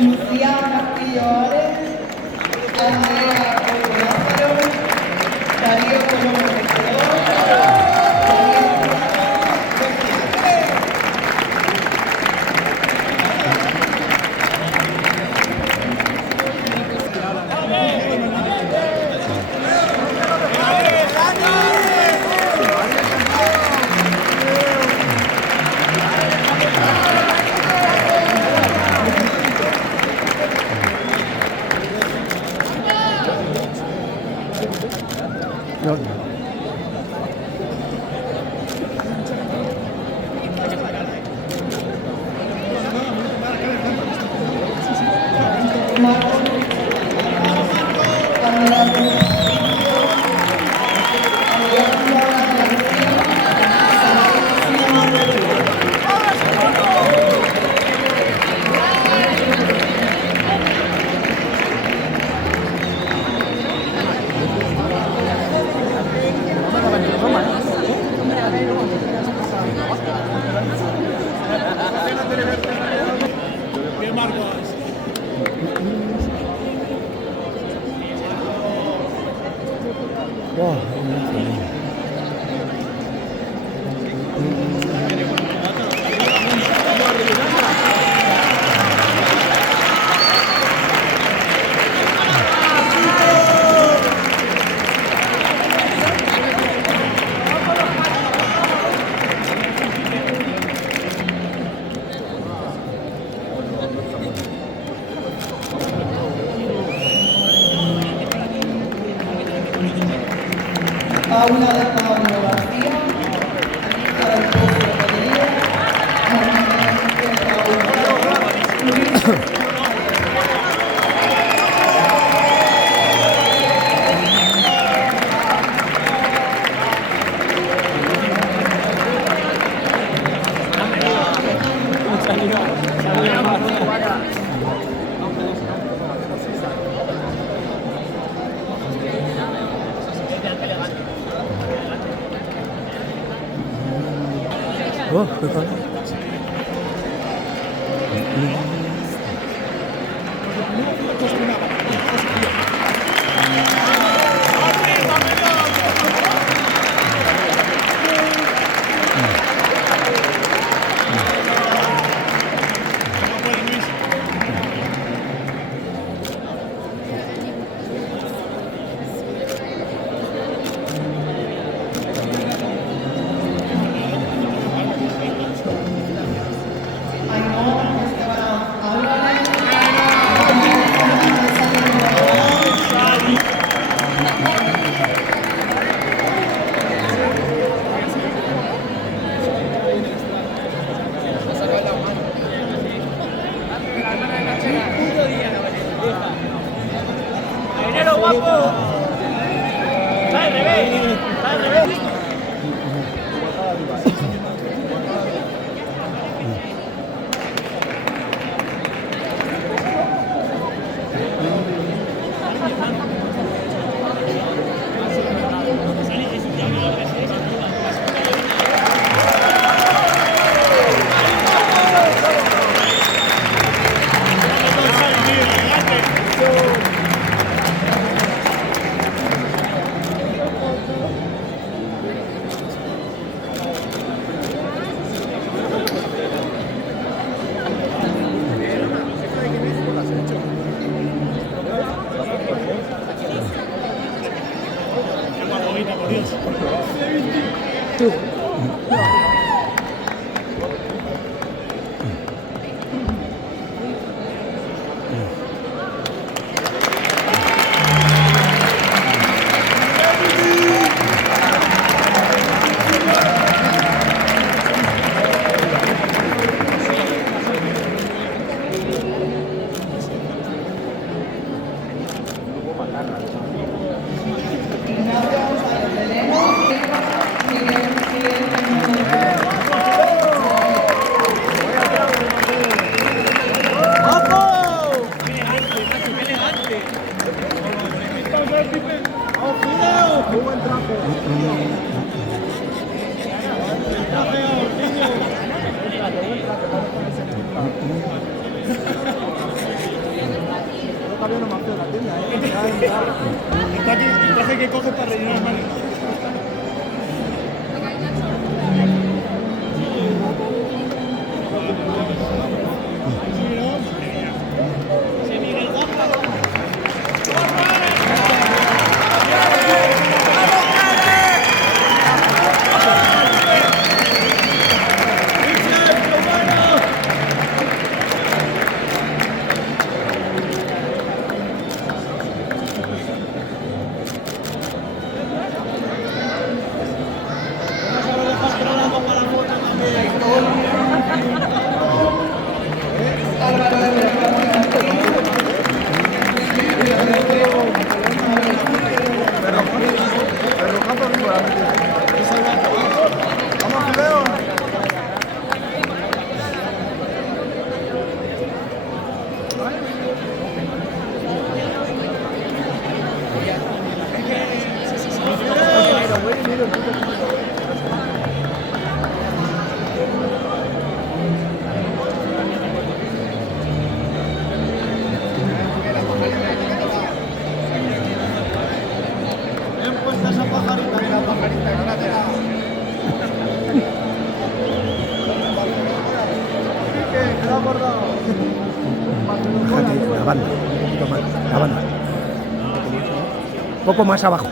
Lucía Castillo Ares, Andrea Lázaro, Darío Colombo Paula de Pablo García, Anita del Pozo Rodríguez, Oh, perdón. está viendo más feo la tienda, Está aquí el traje que coge para rellenar el maní. La banda, un poquito más, la banda. Un poco más abajo.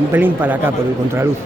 Un pelín para acá, por el contraluz.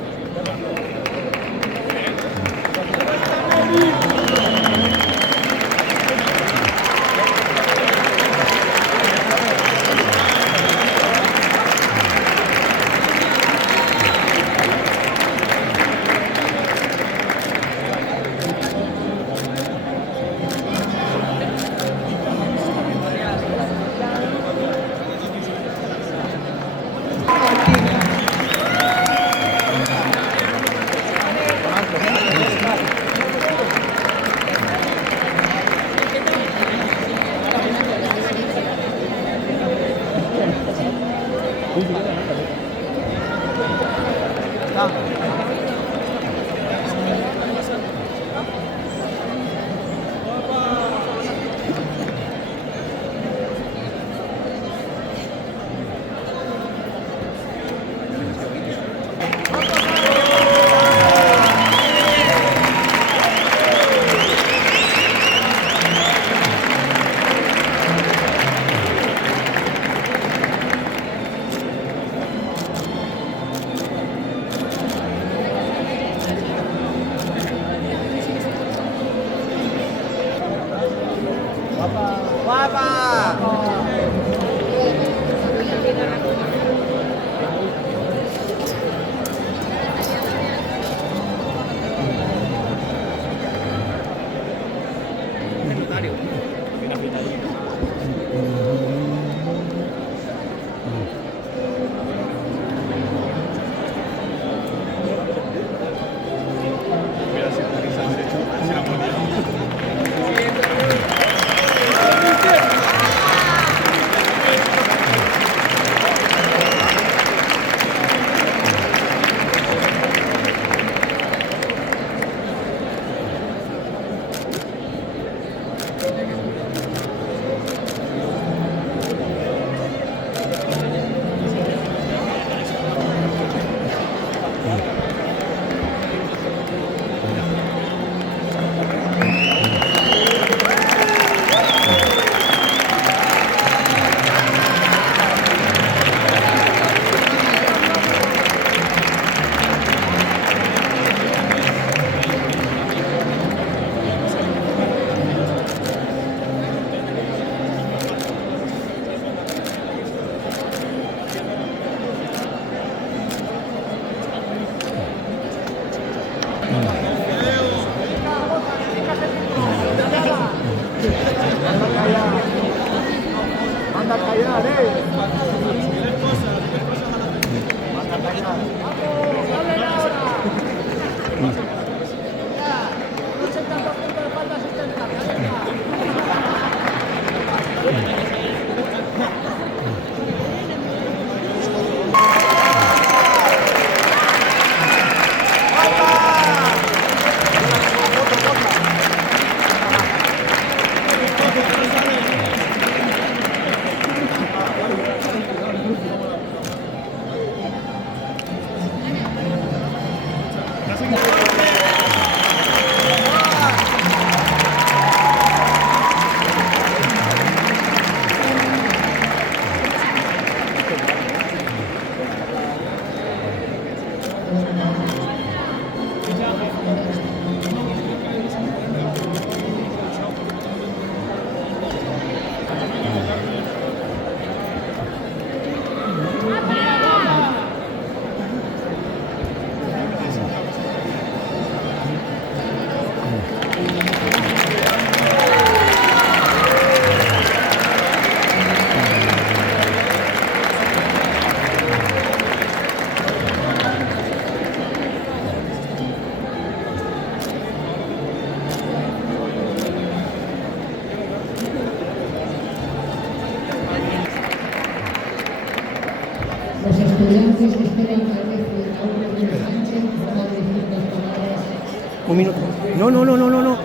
Un minuto. No, no, no, no, no, no.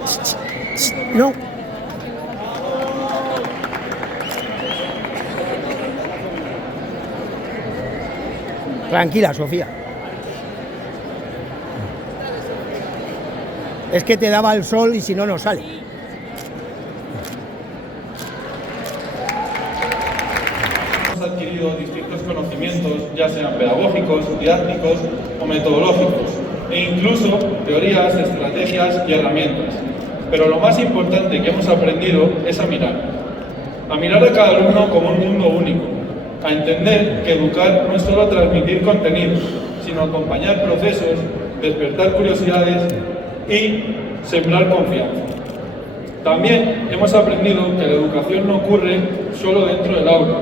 No. Tranquila, Sofía. Es que te daba el sol y si no, no sale. Hemos adquirido distintos conocimientos, ya sean pedagógicos, didácticos o metodológicos, e incluso teorías, estrategias y herramientas. Pero lo más importante que hemos aprendido es a mirar a cada alumno como un mundo único, a entender que educar no es solo transmitir contenidos, sino acompañar procesos, despertar curiosidades y sembrar confianza. También hemos aprendido que la educación no ocurre solo dentro del aula,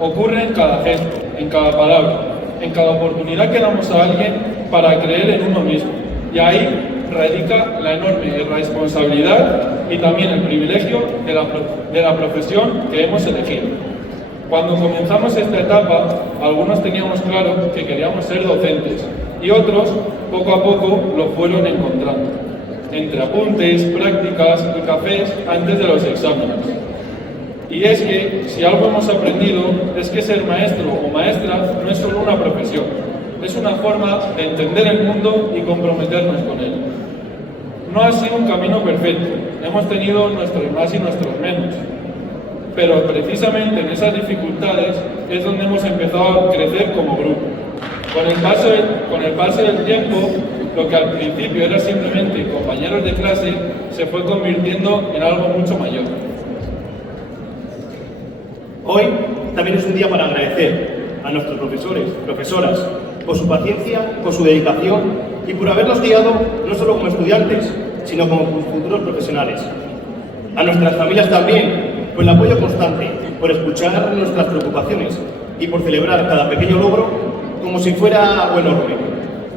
ocurre en cada gesto, en cada palabra, en cada oportunidad que damos a alguien para creer en uno mismo. Y ahí radica la enorme responsabilidad y también el privilegio de la profesión que hemos elegido. Cuando comenzamos esta etapa, algunos teníamos claro que queríamos ser docentes y otros, poco a poco, lo fueron encontrando, entre apuntes, prácticas y cafés antes de los exámenes. Y es que, si algo hemos aprendido, es que ser maestro o maestra no es solo una profesión, es una forma de entender el mundo y comprometernos con él. No ha sido un camino perfecto, hemos tenido nuestros más y nuestros menos, pero precisamente en esas dificultades es donde hemos empezado a crecer como grupo. Con el paso del tiempo, lo que al principio era simplemente compañeros de clase se fue convirtiendo en algo mucho mayor. Hoy también es un día para agradecer a nuestros profesores, profesoras, por su paciencia, por su dedicación y por habernos guiado no solo como estudiantes, sino como futuros profesionales. A nuestras familias también, por el apoyo constante, por escuchar nuestras preocupaciones y por celebrar cada pequeño logro como si fuera algo enorme.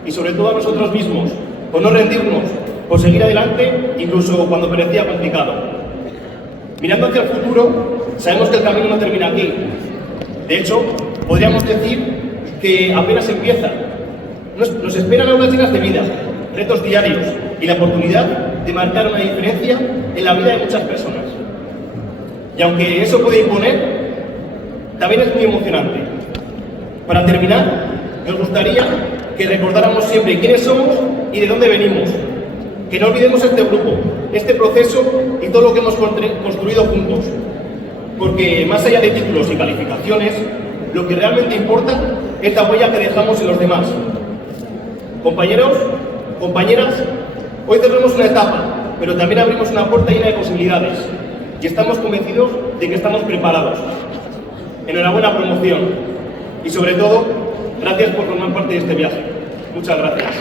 Y sobre todo a nosotros mismos, por no rendirnos, por seguir adelante incluso cuando parecía complicado. Mirando hacia el futuro, sabemos que el camino no termina aquí. De hecho, podríamos decir que apenas empieza. Nos esperan aulas llenas de vida, retos diarios y la oportunidad de marcar una diferencia en la vida de muchas personas. Y aunque eso puede imponer, también es muy emocionante. Para terminar, nos gustaría que recordáramos siempre quiénes somos y de dónde venimos. Que no olvidemos este grupo, este proceso y todo lo que hemos construido juntos. Porque más allá de títulos y calificaciones, lo que realmente importa es la huella que dejamos en los demás. Compañeros, compañeras, hoy cerramos una etapa, pero también abrimos una puerta llena de posibilidades. Y estamos convencidos de que estamos preparados. Enhorabuena promoción. Y sobre todo, gracias por formar parte de este viaje. Muchas gracias.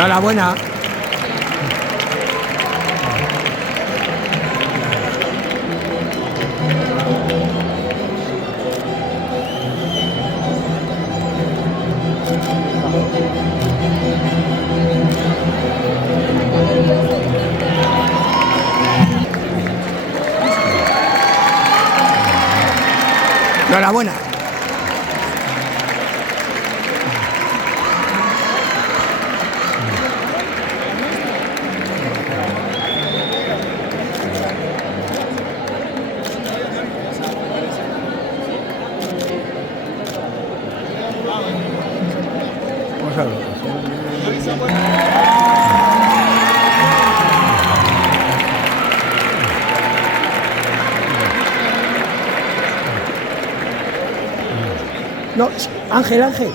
Enhorabuena. Enhorabuena. Vamos a ver. No, Ángel, Ángel.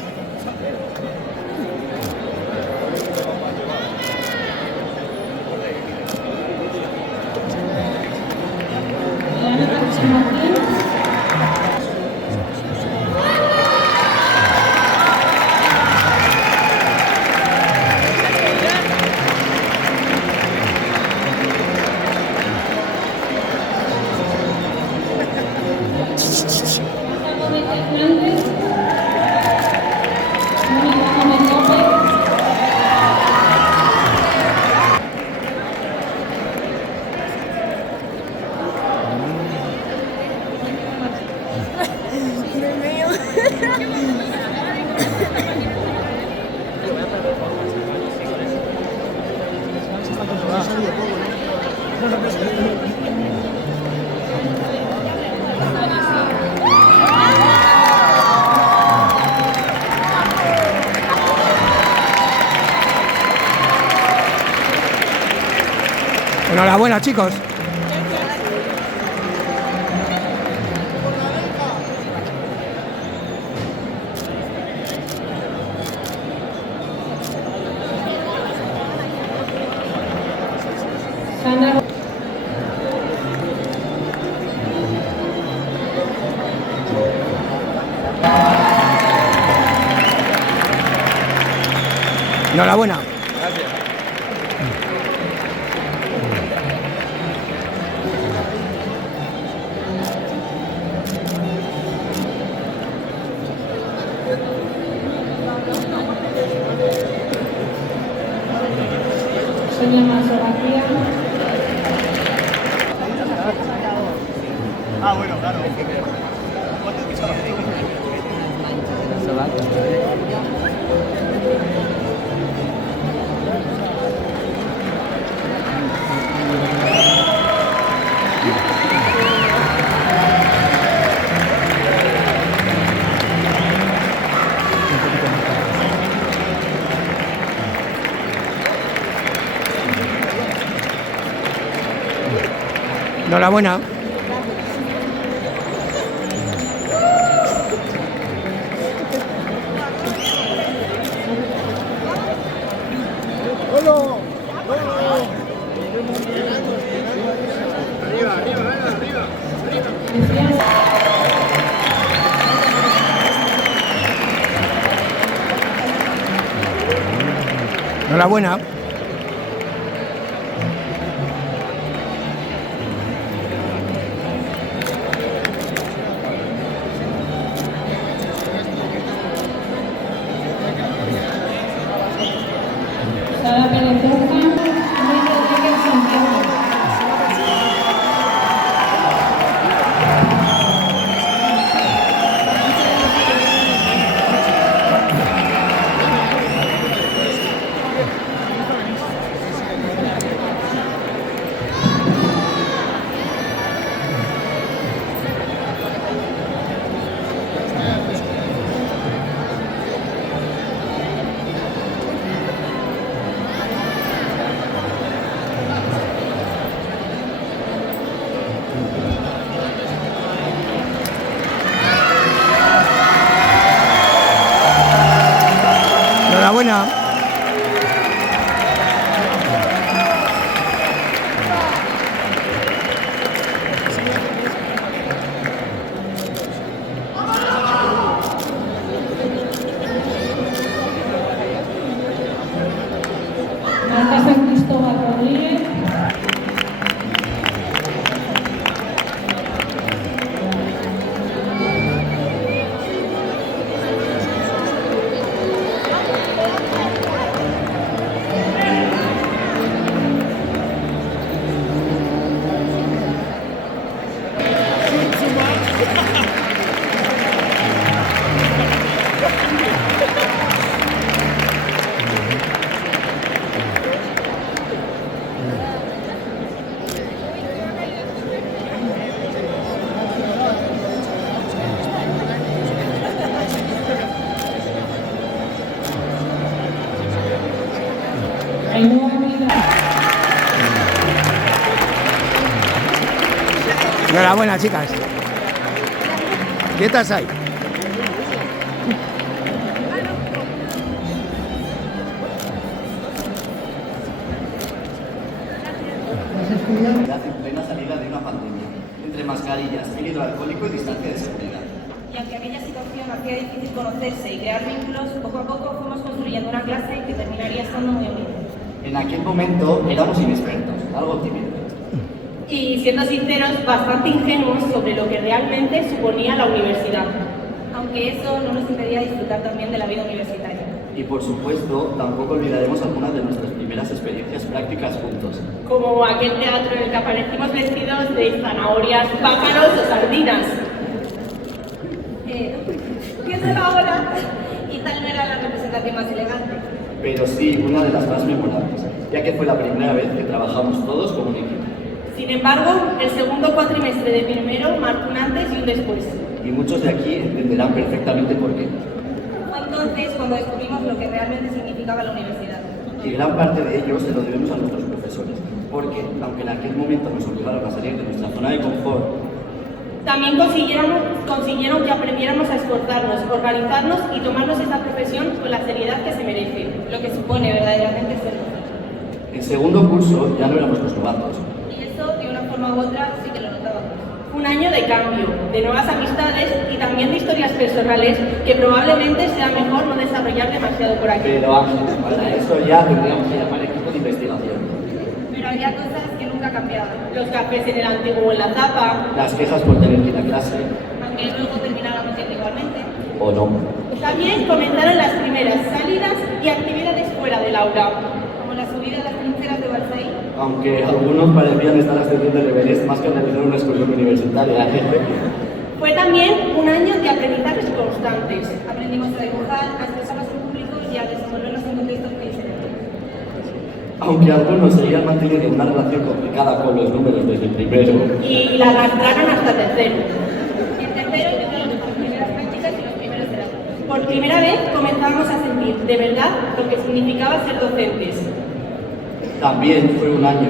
Enhorabuena, chicos. Enhorabuena. Sonia Mansolacía. Ah, bueno, claro. Enhorabuena. Enhorabuena. Sara Pérez Roja, Luis Rodríguez Santiago. Enhorabuena, chicas. ¿Quietas ahí? En plena salida de una pandemia, entre mascarillas, gel hidroalcohólico y distancia de seguridad. Y aunque aquella situación hacía difícil conocerse y crear vínculos, poco a poco fuimos construyendo una clase que terminaría estando muy unida. En aquel momento éramos inexpertos, algo tímidos. Y siendo sinceros, bastante ingenuos sobre lo que realmente suponía la universidad. Aunque eso no nos impedía disfrutar también de la vida universitaria. Y por supuesto, tampoco olvidaremos algunas de nuestras primeras experiencias prácticas juntos. Como aquel teatro en el que aparecimos vestidos de zanahorias, pájaros o sardinas. Piénsalo ahora, y tal no era la representación más elegante. Pero sí, una de las más memorables, ya que fue la primera vez que trabajamos todos como un equipo. Sin embargo, el segundo cuatrimestre de primero marcó un antes y un después. Y muchos de aquí entenderán perfectamente por qué. Fue entonces cuando descubrimos lo que realmente significaba la universidad. Y gran parte de ello se lo debemos a nuestros profesores, porque, aunque en aquel momento nos obligaron a salir de nuestra zona de confort, también consiguieron que aprendiéramos a esforzarnos, organizarnos y tomarnos esta profesión con la seriedad que se merece, lo que supone verdaderamente ser nosotros. En segundo curso ya no éramos los novatos. Y eso, de una forma u otra, sí que lo notábamos. Un año de cambio, de nuevas amistades y también de historias personales que probablemente sea mejor no desarrollar demasiado por aquí. Pero Ángel, para eso ya tendríamos que llamar equipo de investigación. Pero había cosas que nunca cambiaban. Los cafés en el antiguo en la zapa. Las quejas por tener que ir a clase. Aunque luego terminábamos yendo igualmente. O no. También comenzaron las primeras salidas y actividades fuera del aula. Como la subida a las trincheras de Balsaí. Aunque algunos parecían estar ascendiendo el Everest más que realizar una excursión universitaria. Fue también un año de aprendizajes constantes. Aprendimos a dibujar, a expresarnos en público y a desenvolvernos en contextos muy diferentes. Aunque algunos seguían manteniendo una relación complicada con los números desde el primero. Y la arrastraron hasta tercero. En tercero empezaron nuestras primeras prácticas y los primeros trabajos. Por primera vez comenzábamos a sentir de verdad lo que significaba ser docentes. También fue un año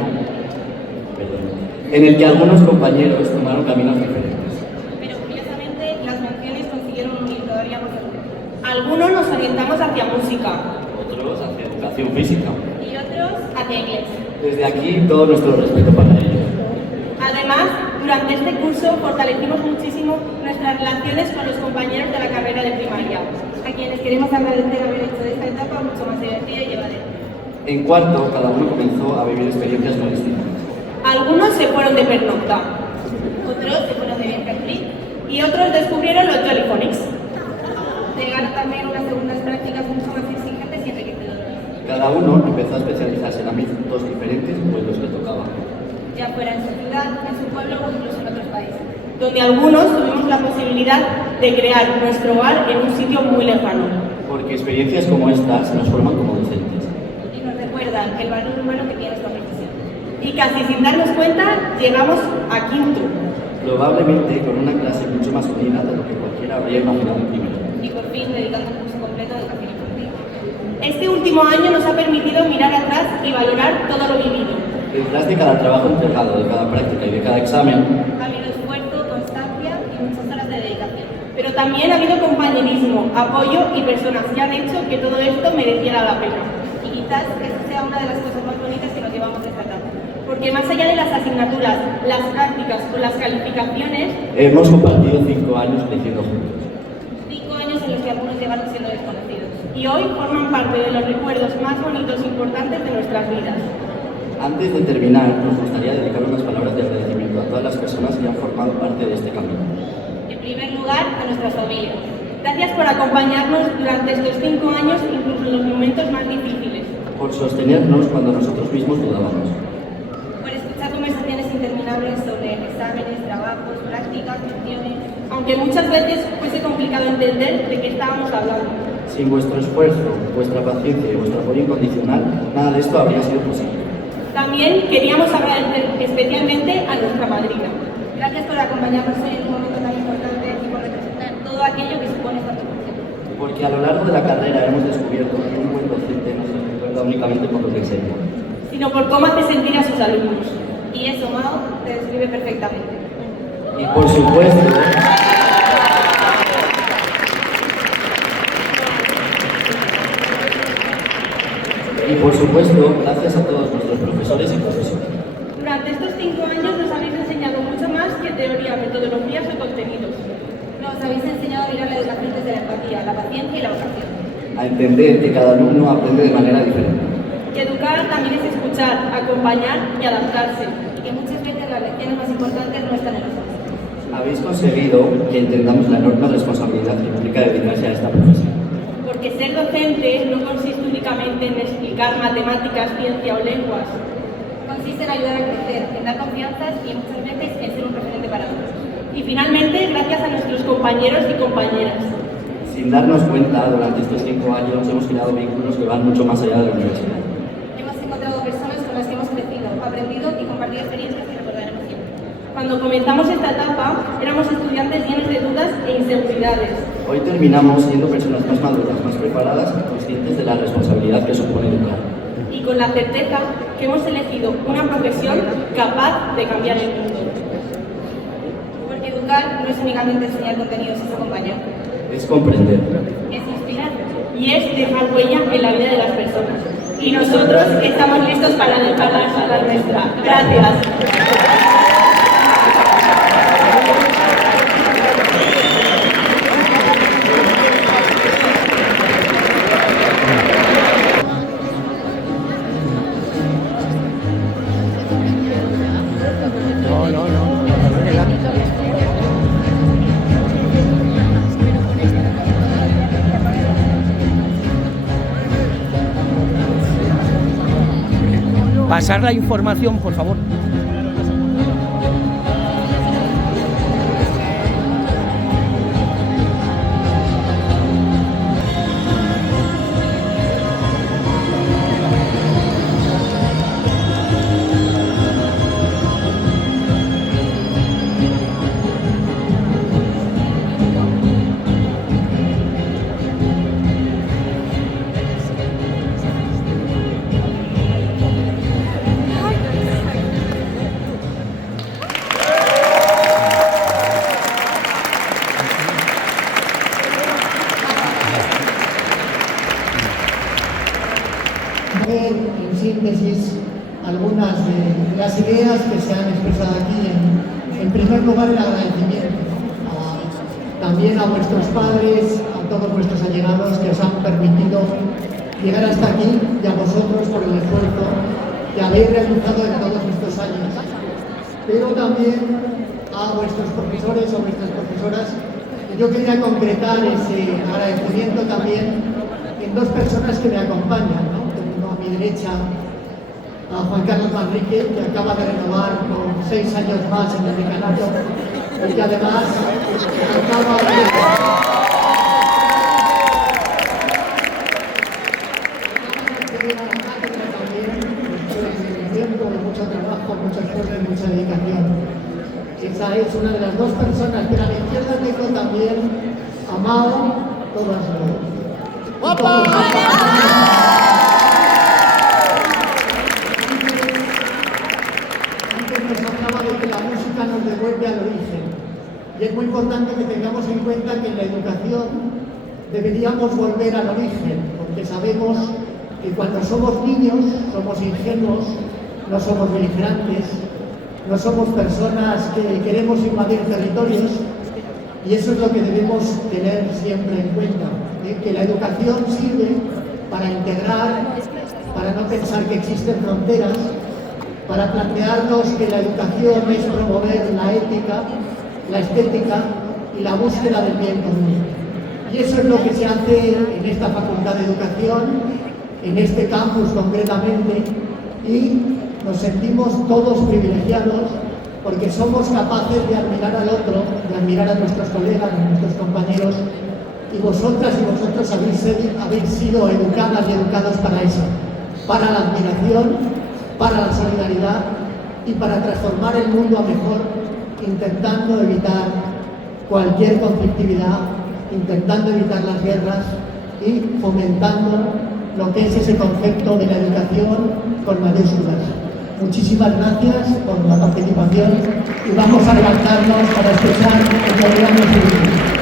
en el que algunos compañeros tomaron caminos diferentes. Pero curiosamente las menciones consiguieron unir todavía más al grupo. Algunos nos orientamos hacia música. Otros hacia educación física. Y otros hacia inglés. Desde aquí todo nuestro respeto para ellos. Además, durante este curso fortalecimos muchísimo nuestras relaciones con los compañeros de la carrera de primaria, a quienes queremos agradecer haber hecho de esta etapa mucho más divertida y llevadera. En cuarto, cada uno comenzó a vivir experiencias muy distintas. Algunos se fueron de pernocta, otros se fueron de viaje al Flip y otros descubrieron los Jollyphonics. Llegaron también unas segundas prácticas mucho más exigentes y enriquecedoras. Cada uno empezó a especializarse en ámbitos diferentes o en los que tocaba. Ya fuera en su ciudad, en su pueblo o incluso en otros países. Donde algunos tuvimos la posibilidad de crear nuestro hogar en un sitio muy lejano. Porque experiencias como estas nos forman como docentes. Y nos recuerdan el valor humano que tiene esta profesión. Y casi sin darnos cuenta, llegamos a quinto. Probablemente con una clase mucho más unida de lo que cualquiera habría imaginado en primero. Y por fin dedicando un curso completo de educación infantil. Este último año nos ha permitido mirar atrás y valorar todo lo vivido. Detrás de cada trabajo entregado, de cada práctica y de cada examen, ha habido esfuerzo, constancia y muchas horas de dedicación. Pero también ha habido compañerismo, apoyo y personas que han hecho que todo esto mereciera la pena. Y quizás esa sea una de las cosas más bonitas que nos llevamos de esta etapa. Porque más allá de las asignaturas, las prácticas o las calificaciones, hemos compartido 5 años creciendo juntos. 5 años en los que algunos llegaron siendo desconocidos. Y hoy forman parte de los recuerdos más bonitos e importantes de nuestras vidas. Antes de terminar, nos gustaría dedicar unas palabras de agradecimiento a todas las personas que han formado parte de este camino. En primer lugar, a nuestras familias. Gracias por acompañarnos durante estos 5 años, incluso en los momentos más difíciles. Por sostenernos cuando nosotros mismos dudábamos. Por escuchar conversaciones interminables sobre exámenes, trabajos, prácticas, funciones. aunque muchas veces fuese complicado entender de qué estábamos hablando. Sin vuestro esfuerzo, vuestra paciencia y vuestro apoyo incondicional, nada de esto habría sido posible. También queríamos agradecer especialmente a nuestra madrina. Gracias por acompañarnos en un momento tan importante y por representar todo aquello que supone esta profesión. Porque a lo largo de la carrera hemos descubierto que un buen docente no se recuerda únicamente por lo que enseña, sino por cómo hace sentir a sus alumnos. Y eso, Mao, te describe perfectamente. Y por supuesto, gracias a todos nuestros profesores y profesoras. Durante estos 5 años nos habéis enseñado mucho más que teoría, metodologías o contenidos. Nos habéis enseñado a mirar la educación desde la empatía, la paciencia y la vocación. A entender que cada alumno aprende de manera diferente. Que educar también es escuchar, acompañar y adaptarse. Y que muchas veces las lecciones más importantes no están en los maestros. Habéis conseguido que entendamos la enorme responsabilidad que implica dedicarse a esta profesión. Porque ser docente no consiste únicamente en explicar matemáticas, ciencia o lenguas. Consiste en ayudar a crecer, en dar confianzas y muchas veces en ser un referente para otros. Y finalmente, gracias a nuestros compañeros y compañeras. Sin darnos cuenta, durante estos 5 años hemos creado vínculos que van mucho más allá de la universidad. Hemos encontrado personas con las que hemos crecido, aprendido y compartido experiencias que recordaremos siempre. Cuando comenzamos esta etapa, éramos estudiantes llenos de dudas e inseguridades. Hoy terminamos siendo personas más maduras, más preparadas y conscientes de la responsabilidad que supone educar. Y con la certeza que hemos elegido una profesión capaz de cambiar el mundo. Porque educar no es únicamente enseñar contenidos, es acompañar. Es comprender. Es inspirar. Y es dejar huella en la vida de las personas. Y nosotros estamos listos para dejar la nuestra. Gracias. Pasar la información, por favor. En síntesis, algunas de las ideas que se han expresado aquí. En primer lugar, el agradecimiento también a vuestros padres, a todos vuestros allegados que os han permitido llegar hasta aquí y a vosotros por el esfuerzo que habéis realizado en todos estos años. Pero también a vuestros profesores o vuestras profesoras. Yo quería concretar ese agradecimiento también en dos personas que me acompañan, ¿no? A mi derecha, a Juan Carlos Manrique, que acaba de renovar con 6 años más en el decanato y que además acaba de tiempo, de mucho trabajo, mucho esfuerzo y mucha dedicación. Esa es una de las dos personas, pero a la izquierda tengo también a Mao, todas nos hablaba de que la música nos devuelve al origen. Y es muy importante que tengamos en cuenta que en la educación deberíamos volver al origen, porque sabemos que cuando somos niños somos ingenuos, no somos beligerantes, no somos personas que queremos invadir territorios, y eso es lo que debemos tener siempre en cuenta, que la educación sirve para integrar, para no pensar que existen fronteras, para plantearnos que la educación es promover la ética, la estética y la búsqueda del bien común. Y eso es lo que se hace en esta Facultad de Educación, en este campus concretamente, y nos sentimos todos privilegiados porque somos capaces de admirar al otro, de admirar a nuestros colegas, a nuestros compañeros, y vosotras y vosotros habéis sido educadas y educados para eso, para la admiración, para la solidaridad y para transformar el mundo a mejor, intentando evitar cualquier conflictividad, intentando evitar las guerras y fomentando lo que es ese concepto de la educación con mayúsculas. Muchísimas gracias por la participación y vamos a levantarnos para escuchar el programa.